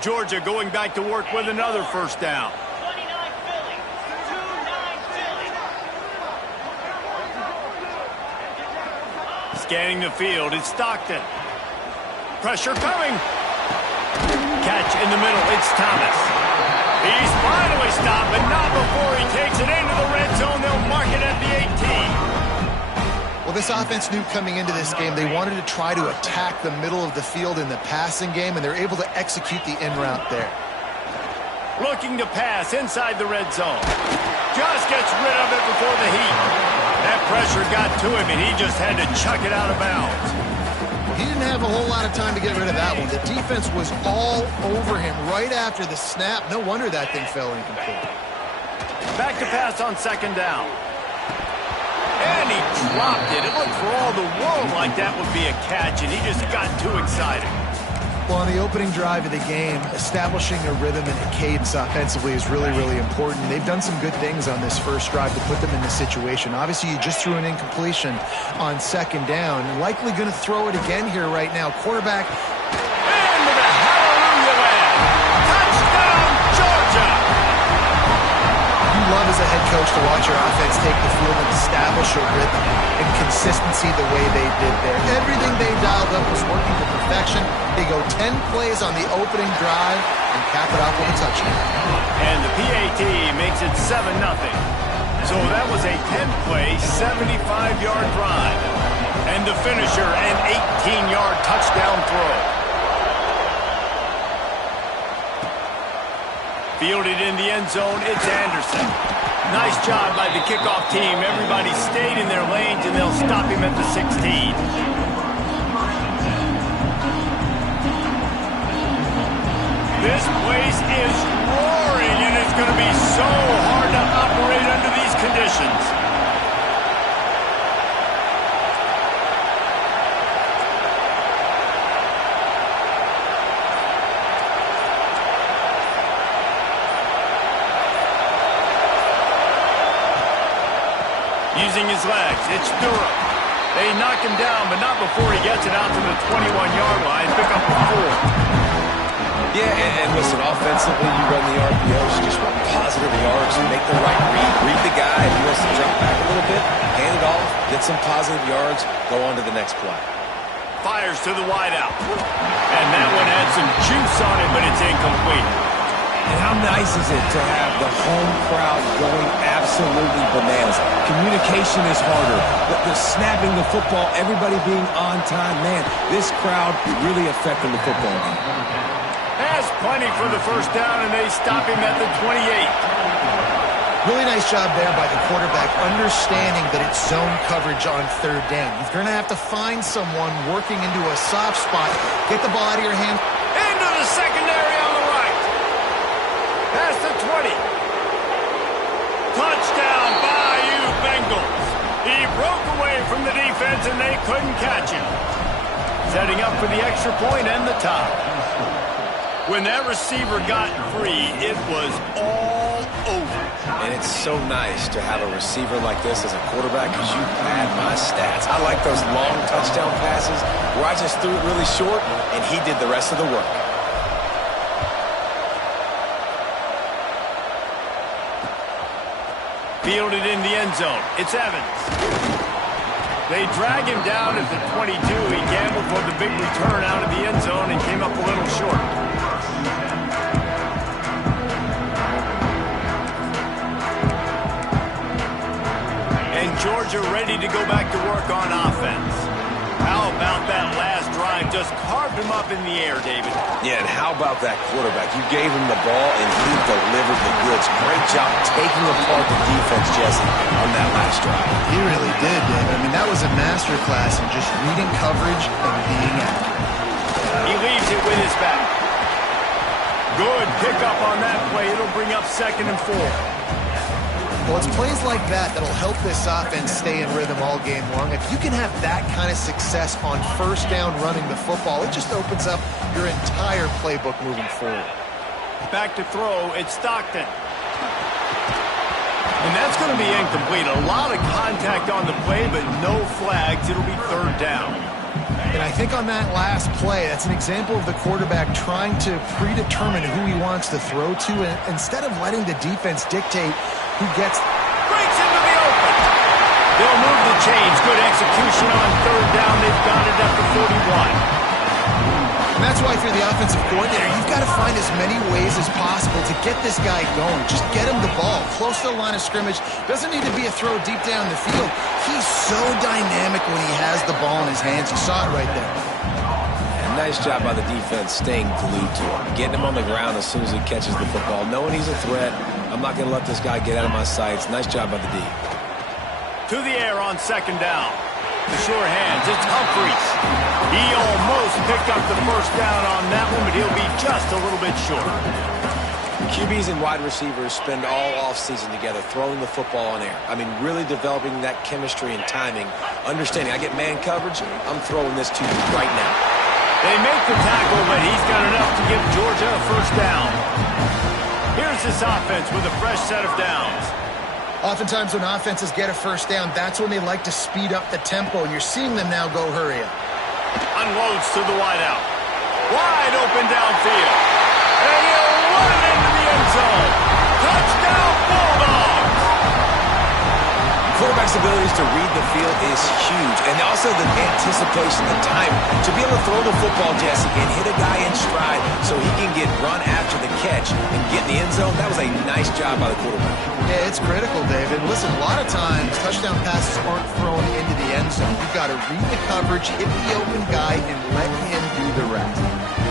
Georgia going back to work with another first down. 29 Philly. 2-9 Philly. Scanning the field, it's Stockton. Pressure coming. Catch in the middle, it's Thomas. He's finally stopped, but not before he takes it into the red zone. They'll mark it at the 18. Well, this offense knew coming into this game they wanted to try to attack the middle of the field in the passing game, and they're able to execute the in route there. Looking to pass inside the red zone. Just gets rid of it before the heat. That pressure got to him, and he just had to chuck it out of bounds. He didn't have a whole lot of time to get rid of that one. The defense was all over him right after the snap. No wonder that thing fell incomplete. Back to pass on second down. And he dropped it. It looked for all the world like that would be a catch, and he just got too excited. Well, on the opening drive of the game, establishing a rhythm and a cadence offensively is really, really important. They've done some good things on this first drive to put them in this situation. Obviously, you just threw an incompletion on second down. Likely going to throw it again here right now. Quarterback. And with a hallelujah land. Touchdown, Georgia! You love as a head coach to watch your offense take the field and establish a rhythm and consistency the way they did there. Everything they dialed up was working to perfection. They go 10 plays on the opening drive and cap it off with a touchdown. And the PAT makes it 7-0. So that was a 10-play, 75-yard drive. And the finisher, an 18-yard touchdown throw. Fielded in the end zone, it's Anderson. Nice job by the kickoff team. Everybody stayed in their lanes, and they'll stop him at the 16. This place is roaring, and it's going to be so hard to operate under these conditions. Using his legs, it's Durham. They knock him down, but not before he gets it out to the 21-yard line. Pick up the 4. Yeah, and listen, offensively, you run the RPOs, you just want positive yards, make the right read the guy. If he wants to drop back a little bit, hand it off, get some positive yards, go on to the next play. Fires to the wideout. And that one had some juice on it, but it's incomplete. And how nice is it to have the home crowd going absolutely bananas? Communication is harder. The snapping the football, everybody being on time. Man, this crowd really affecting the football game. Has plenty for the first down, and they stop him at the 28. Really nice job there by the quarterback, understanding that it's zone coverage on third down. You're going to have to find someone working into a soft spot. Get the ball out of your hand. Into the secondary on the right. Past the 20. Touchdown, Bayou Bengals. He broke away from the defense, and they couldn't catch him. Setting up for the extra point and the tie. When that receiver got free, it was all over. And it's so nice to have a receiver like this as a quarterback because you had my stats. I like those long touchdown passes where I just threw it really short, and he did the rest of the work. Fielded in the end zone. It's Evans. They drag him down at the 22. He gambled for the big return out of the end zone and came up a little short. And Georgia ready to go back to work on offense. How about that last drive? Just carved him up in the air, David. Yeah, and how about that quarterback? You gave him the ball, and he delivered the goods. Great job taking apart the defense, Jesse, on that last drive. He really did, David. I mean, that was a masterclass in just reading coverage and being accurate. He leaves it with his back. Good pickup on that play. It'll bring up 2nd and 4. Well, it's plays like that that'll help this offense stay in rhythm all game long. If you can have that kind of success on first down running the football, it just opens up your entire playbook moving forward. Back to throw, it's Stockton. And that's going to be incomplete. A lot of contact on the play, but no flags. It'll be 3rd down. And I think on that last play, that's an example of the quarterback trying to predetermine who he wants to throw to, and instead of letting the defense dictate who gets... Breaks into the open. They'll move the chains. Good execution on 3rd down. They've got it at the 41. And that's why if you're the offensive coordinator, you've got to find as many ways as possible to get this guy going. Just get him the ball close to the line of scrimmage. Doesn't need to be a throw deep down the field. He's so dynamic when he has the ball in his hands. You saw it right there. And nice job by the defense staying glued to him. Getting him on the ground as soon as he catches the football. Knowing he's a threat. I'm not going to let this guy get out of my sights. Nice job by the D. To the air on second down. The sure hands, it's Humphries. He almost picked up the first down on that one, but he'll be just a little bit short. QBs and wide receivers spend all offseason together throwing the football on air. I mean, really developing that chemistry and timing. Understanding, I get man coverage, I'm throwing this to you right now. They make the tackle, but he's got enough to give Georgia a first down. Here's this offense with a fresh set of downs. Oftentimes when offenses get a first down, that's when they like to speed up the tempo, and you're seeing them now go hurry up. Unloads to the wideout. Wide open downfield. And he'll run it into the end zone. Touchdown, Bulldogs! Quarterback's abilities to read the field is huge, and also the anticipation, the time to be able to throw the football, Jesse, and hit a guy in stride so he can get run after the catch and get in the end zone. That was a nice job by the quarterback. Yeah, it's critical, David. Listen, a lot of times touchdown passes aren't thrown into the end zone. You've got to read the coverage, hit the open guy, and let him do the rest.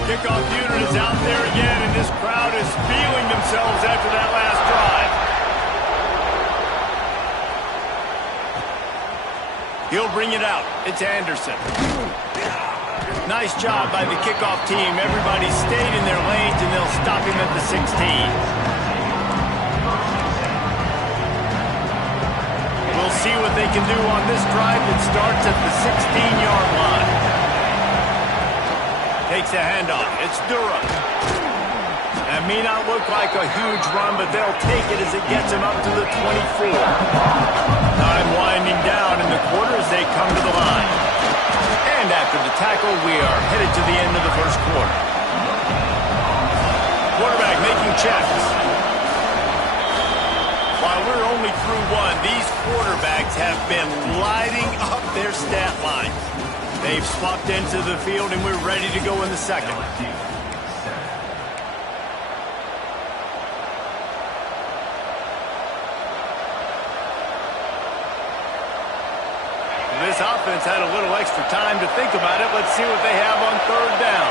Kickoff unit is out there again, and this crowd is feeling themselves after that last drive. He'll bring it out. It's Anderson. Nice job by the kickoff team. Everybody stayed in their lanes, and they'll stop him at the 16. We'll see what they can do on this drive that starts at the 16-yard line. Takes a handoff. It's Durham. That may not look like a huge run, but they'll take it as it gets him up to the 24. Time winding down in the quarter as they come to the line. And after the tackle, we are headed to the end of the first quarter. Quarterback making checks. While we're only through one, these quarterbacks have been lighting up their stat line. They've swapped into the field, and we're ready to go in the second. This offense had a little extra time to think about it. Let's see what they have on third down.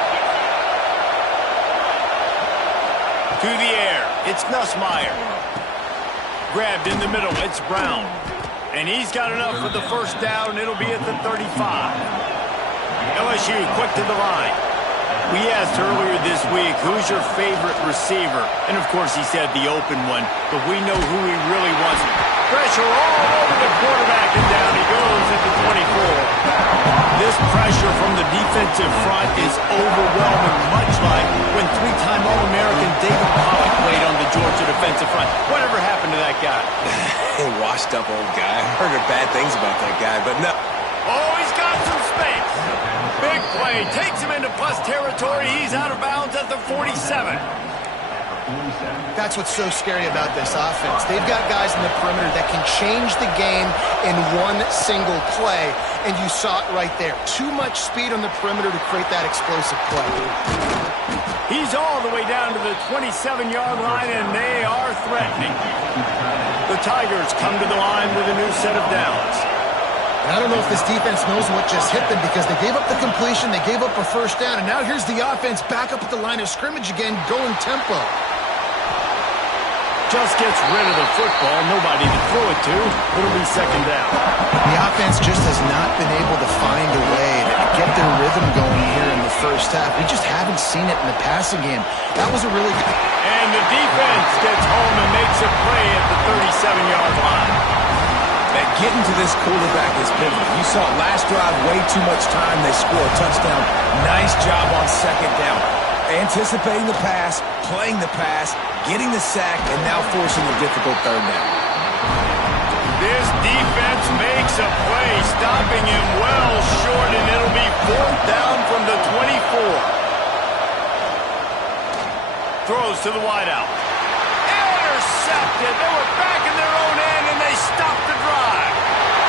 To the air. It's Nussmeier. Grabbed in the middle. It's Brown. And he's got enough for the first down. It'll be at the 35. LSU quick to the line. We asked earlier this week, who's your favorite receiver? And, of course, he said the open one. But we know who he really wants. Pressure all over the quarterback, and down he goes at the 24. This pressure from the defensive front is overwhelming, much like when three-time All-American David Pollock played on the Georgia defensive front. Whatever happened to that guy? A washed-up old guy. I heard bad things about that guy, but no. Oh, he's got some space. Big play. Takes him into plus territory. He's out of bounds at the 47. That's what's so scary about this offense. They've got guys in the perimeter that can change the game in one single play, and you saw it right there. Too much speed on the perimeter to create that explosive play. He's all the way down to the 27-yard line, and they are threatening. The Tigers come to the line with a new set of downs. And I don't know if this defense knows what just hit them, because they gave up the completion, they gave up a first down, and now here's the offense back up at the line of scrimmage again, going tempo. Just gets rid of the football. Nobody to throw it to. It'll be second down. The offense just has not been able to find a way to get their rhythm going here in the first half. We just haven't seen it in the passing game. That was a really good... And the defense gets home and makes a play at the 37-yard line. That getting to this quarterback is pivotal. You saw last drive, way too much time. They score a touchdown. Nice job on second down. Anticipating the pass, playing the pass, getting the sack, and now forcing a difficult third down. This defense makes a play, stopping him well short, and it'll be fourth down from the 24. Throws to the wideout. Intercepted. They were back in their own end, and they stopped the drive.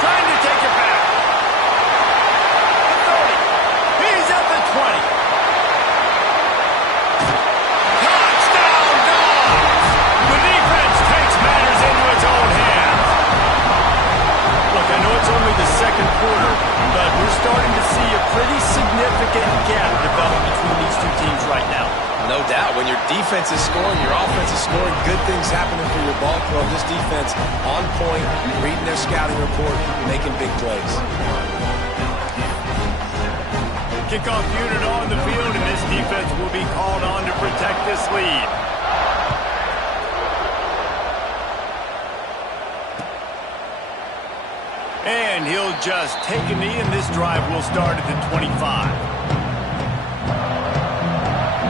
Trying to take it back. The 30. He's at the 20. I know it's only the second quarter, but we're starting to see a pretty significant gap develop between these two teams right now. No No doubt. When your defense is scoring, your offense is scoring, good things happening for your ball club. This defense on point, reading their scouting report, making big plays. Kickoff unit on the field, and this defense will be called on to protect this lead. And he'll just take a knee, and this drive will start at the 25.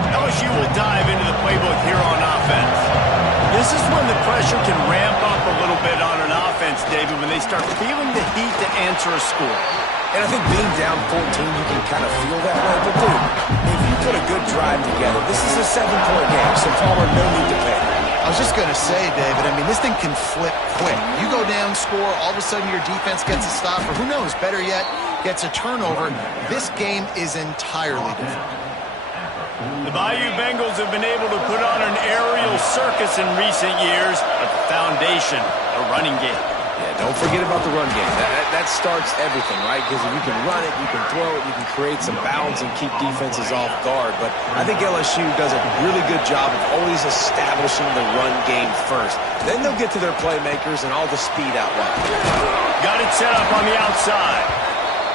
LSU will dive into the playbook here on offense. This is when the pressure can ramp up a little bit on an offense, David, when they start feeling the heat to answer a score. And I think being down 14, you can kind of feel that way. But, dude, if you put a good drive together, this is a 7-point game, so Palmer, no need to panic. I was just going to say, David, I mean, this thing can flip quick. You go down, score, all of a sudden your defense gets a stop, or who knows, better yet, gets a turnover. This game is entirely different. The Bayou Bengals have been able to put on an aerial circus in recent years, but the foundation, a running game. Yeah, don't forget about the run game. That starts everything, right? Because if you can run it, you can throw it, you can create some bounds and keep defenses off guard. But I think LSU does a really good job of always establishing the run game first. Then they'll get to their playmakers and all the speed out wide. Got it set up on the outside.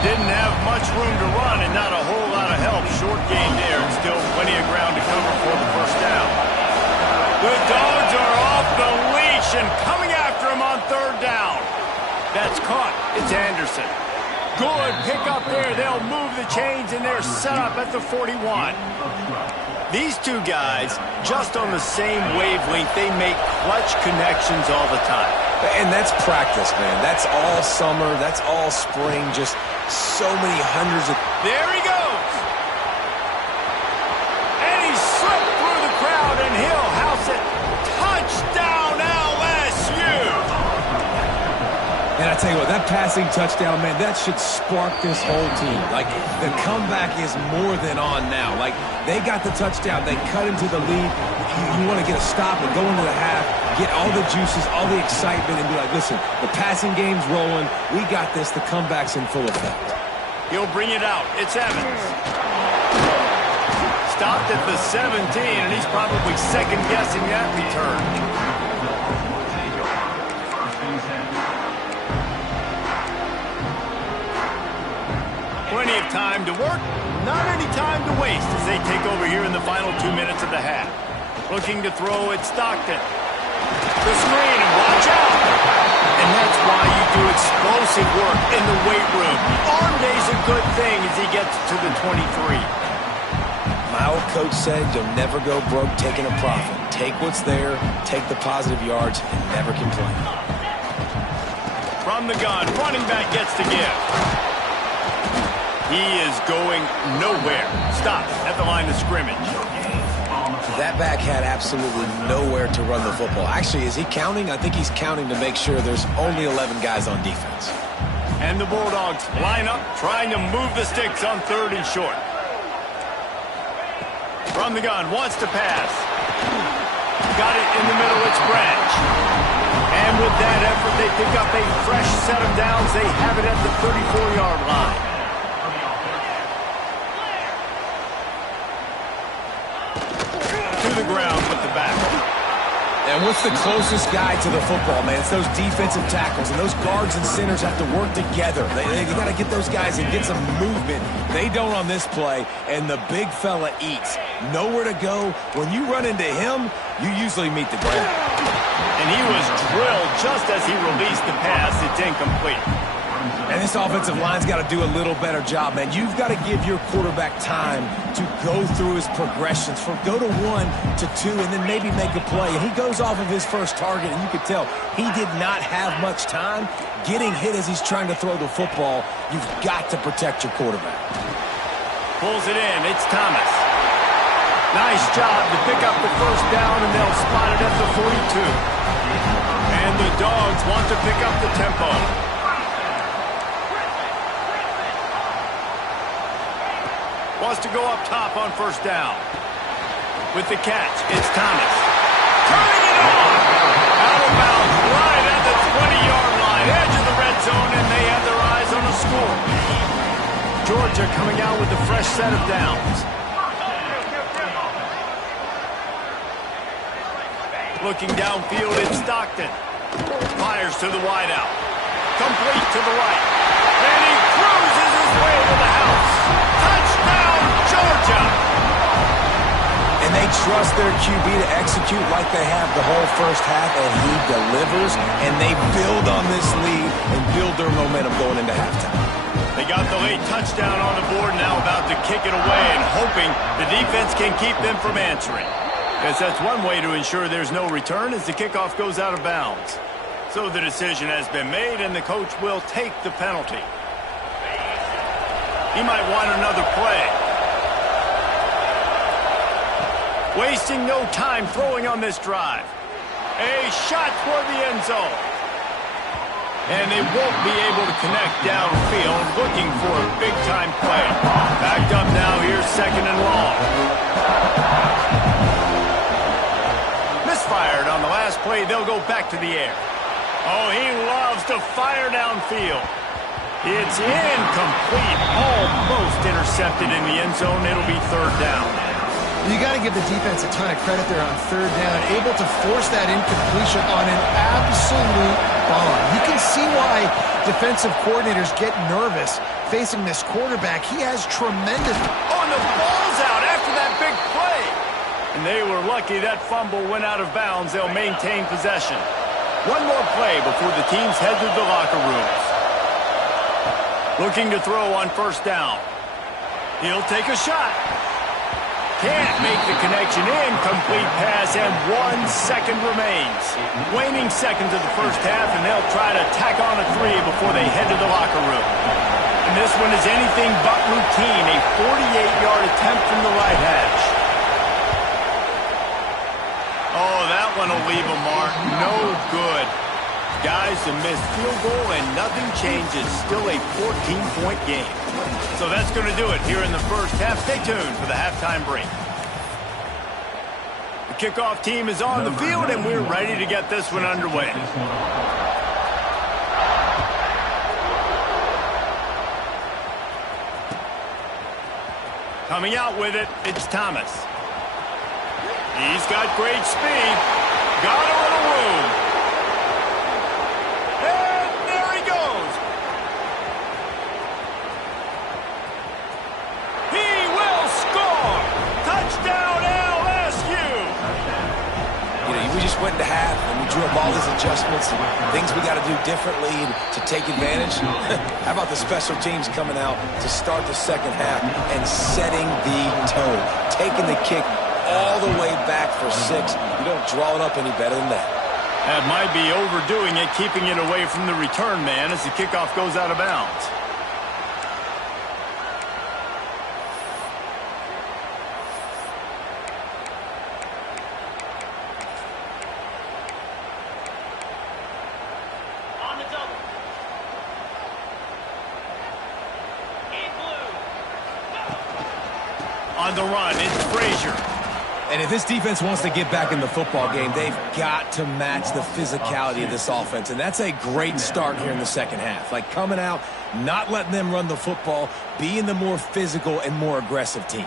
Didn't have much room to run and not a whole lot of help. Short gain there and still plenty of ground to cover for the first down. The Dogs are off the leash and coming after him on third down. That's caught. It's Anderson. Good pick up there. They'll move the chains and they're set up at the 41. These two guys, just on the same wavelength, they make clutch connections all the time. And that's practice, man. That's all summer. That's all spring. Just so many hundreds of... There he goes. And he slipped through the crowd, and he'll house it. Touchdown, LSU. And I tell you what, that passing touchdown, man, that should spark this whole team. Like, the comeback is more than on now. Like, they got the touchdown. They cut into the lead. You want to get a stop and go into the half, get all the juices, all the excitement, and be like, listen, the passing game's rolling. We got this. The comeback's in full effect. He'll bring it out. It's Evans. Stopped at the 17, and he's probably second-guessing that return. Plenty of time to work, not any time to waste as they take over here in the final 2 minutes of the half. Looking to throw at Stockton. The screen, and watch out! And that's why you do explosive work in the weight room. Arm day's a good thing as he gets to the 23. My old coach said you'll never go broke taking a profit. Take what's there, take the positive yards, and never complain. From the gun, running back gets to give. He is going nowhere. Stop at the line of scrimmage. That back had absolutely nowhere to run the football. Actually, is he counting? I think he's counting to make sure there's only 11 guys on defense. And the Bulldogs line up, trying to move the sticks on third and short. From the gun, wants to pass. Got it in the middle, it's Branch. And with that effort, they pick up a fresh set of downs. They have it at the 34-yard line. The ground with the back. And what's the closest guy to the football, man? It's those defensive tackles, and those guards and centers have to work together. They got to get those guys and get some movement. They don't on this play, and the big fella eats. Nowhere to go. When you run into him, you usually meet the ground. And he was drilled just as he released the pass. It's incomplete. And this offensive line's got to do a little better job, man. You've got to give your quarterback time to go through his progressions from go to 1 to 2 and then maybe make a play. And he goes off of his first target, and you could tell he did not have much time getting hit as he's trying to throw the football. You've got to protect your quarterback. Pulls it in. It's Thomas. Nice job to pick up the first down, and they'll spot it at the 42. And the Dogs want to pick up the tempo. Wants to go up top on first down. With the catch, it's Thomas. Turning it on! Out of bounds, right at the 20-yard line. Edge of the red zone, and they have their eyes on a score. Georgia coming out with a fresh set of downs. Looking downfield, it's Stockton. Fires to the wideout. Complete to the right. And he cruises his way to the house. Touchdown, Georgia! And they trust their QB to execute like they have the whole first half, and he delivers, and they build on this lead and build their momentum going into halftime. They got the late touchdown on the board, now about to kick it away and hoping the defense can keep them from answering. Guess that's one way to ensure there's no return as the kickoff goes out of bounds. So the decision has been made, and the coach will take the penalty. He might want another play. Wasting no time throwing on this drive. A shot toward the end zone. And they won't be able to connect downfield, looking for a big-time play. Backed up now, here's 2nd and long. Misfired on the last play, they'll go back to the air. Oh, he loves to fire downfield. It's incomplete, almost intercepted in the end zone. It'll be 3rd down. You got to give the defense a ton of credit there on 3rd down, able to force that incompletion on an absolute bomb. You can see why defensive coordinators get nervous facing this quarterback. He has tremendous... Oh, and the ball's out after that big play. And they were lucky that fumble went out of bounds. They'll maintain possession. One more play before the teams head to the locker rooms. Looking to throw on 1st down. He'll take a shot. Can't make the connection. Incomplete pass, and 1 second remains. Waning seconds of the first half, and they'll try to tack on a 3 before they head to the locker room. And this one is anything but routine. A 48-yard attempt from the right hash. Oh, that one will leave a mark. No good. Guys, a missed field goal, and nothing changes. Still a 14-point game. So that's going to do it here in the first half. Stay tuned for the halftime break. The kickoff team is on the field, and we're ready to get this one underway. Coming out with it, it's Thomas. He's got great speed. Got a little room. And there he goes. He will score. Touchdown LSU. You know, we just went into half, and we drew up all these adjustments and things we got to do differently to take advantage. How about the special teams coming out to start the second half and setting the tone, taking the kick all the way back for 6. You don't draw it up any better than that. That might be overdoing it, keeping it away from the return man as the kickoff goes out of bounds. On the double. In blue. On the run, it's Frazier. And if this defense wants to get back in the football game, they've got to match the physicality of this offense. And that's a great start here in the second half. Like coming out, not letting them run the football, being the more physical and more aggressive team.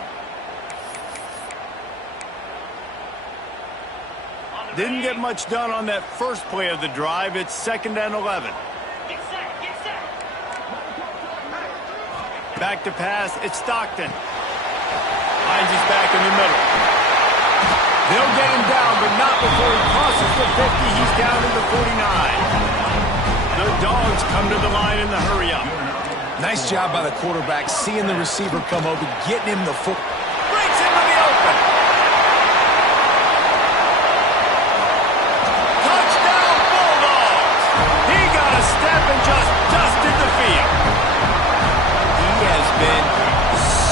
Didn't get much done on that first play of the drive. It's 2nd and 11. Get set, get set. Back to pass, it's Stockton. Finds his back in the middle. They'll get him down, but not before he crosses the 50. He's down to the 49. The Dogs come to the line in the hurry-up. Nice job by the quarterback, seeing the receiver come over, getting him the foot. Breaks into the open. Touchdown, Bulldogs. He got a step and just dusted the field. He has been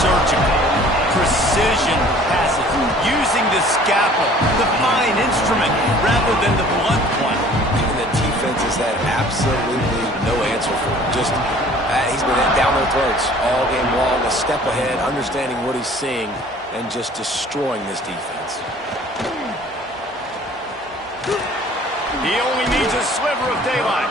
surgical. Precision passes, using the scalpel, the fine instrument, rather than the blunt one. And the defense has had absolutely no answer for him. Just, he's been down their throats all game long, a step ahead, understanding what he's seeing, and just destroying this defense. He only needs a sliver of daylight.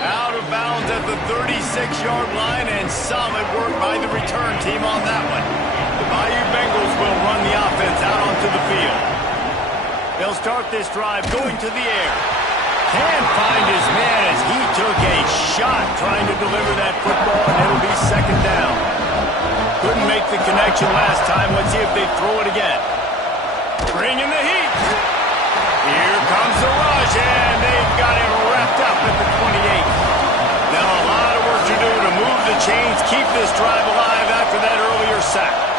Out of bounds at the 36-yard line, and solid work by the return team on that one. The Bayou Bengals will run the offense out onto the field. They'll start this drive going to the air. Can't find his man as he took a shot trying to deliver that football, and it'll be second down. Couldn't make the connection last time. Let's see if they throw it again. Bringing the heat. Here comes the rush, and they've got him wrapped up at the 28. Now a lot of work to do to move the chains, keep this drive alive after that earlier sack.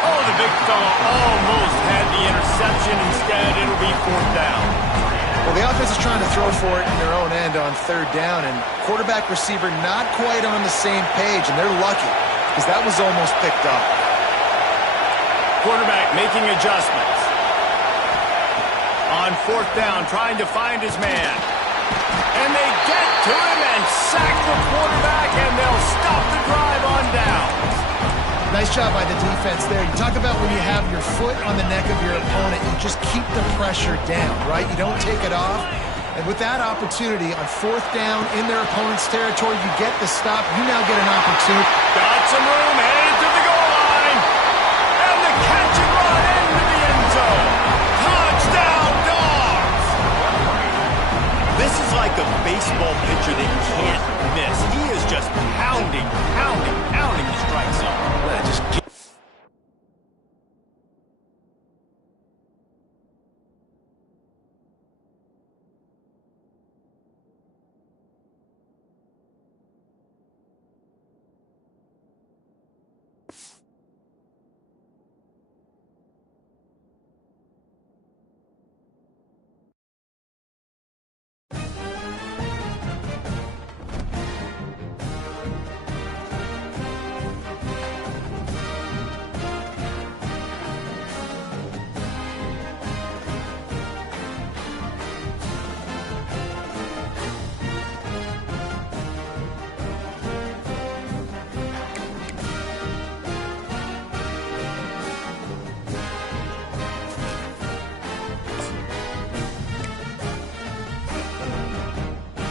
Oh, the big fella almost had the interception. Instead, it'll be fourth down. Well, the offense is trying to throw for it in their own end on third down, and quarterback receiver not quite on the same page, and they're lucky because that was almost picked up. Quarterback making adjustments. On fourth down, trying to find his man. And they get to him and sack the quarterback, and they'll stop the drive on down. Nice job by the defense there. You talk about when you have your foot on the neck of your opponent, you just keep the pressure down, right? You don't take it off. And with that opportunity on fourth down in their opponent's territory, you get the stop. You now get an opportunity. Got some room, headed to the goal line. And the catch and run into the end zone. Touchdown, Dogs! This is like a baseball pitcher that can't miss. He is just pounding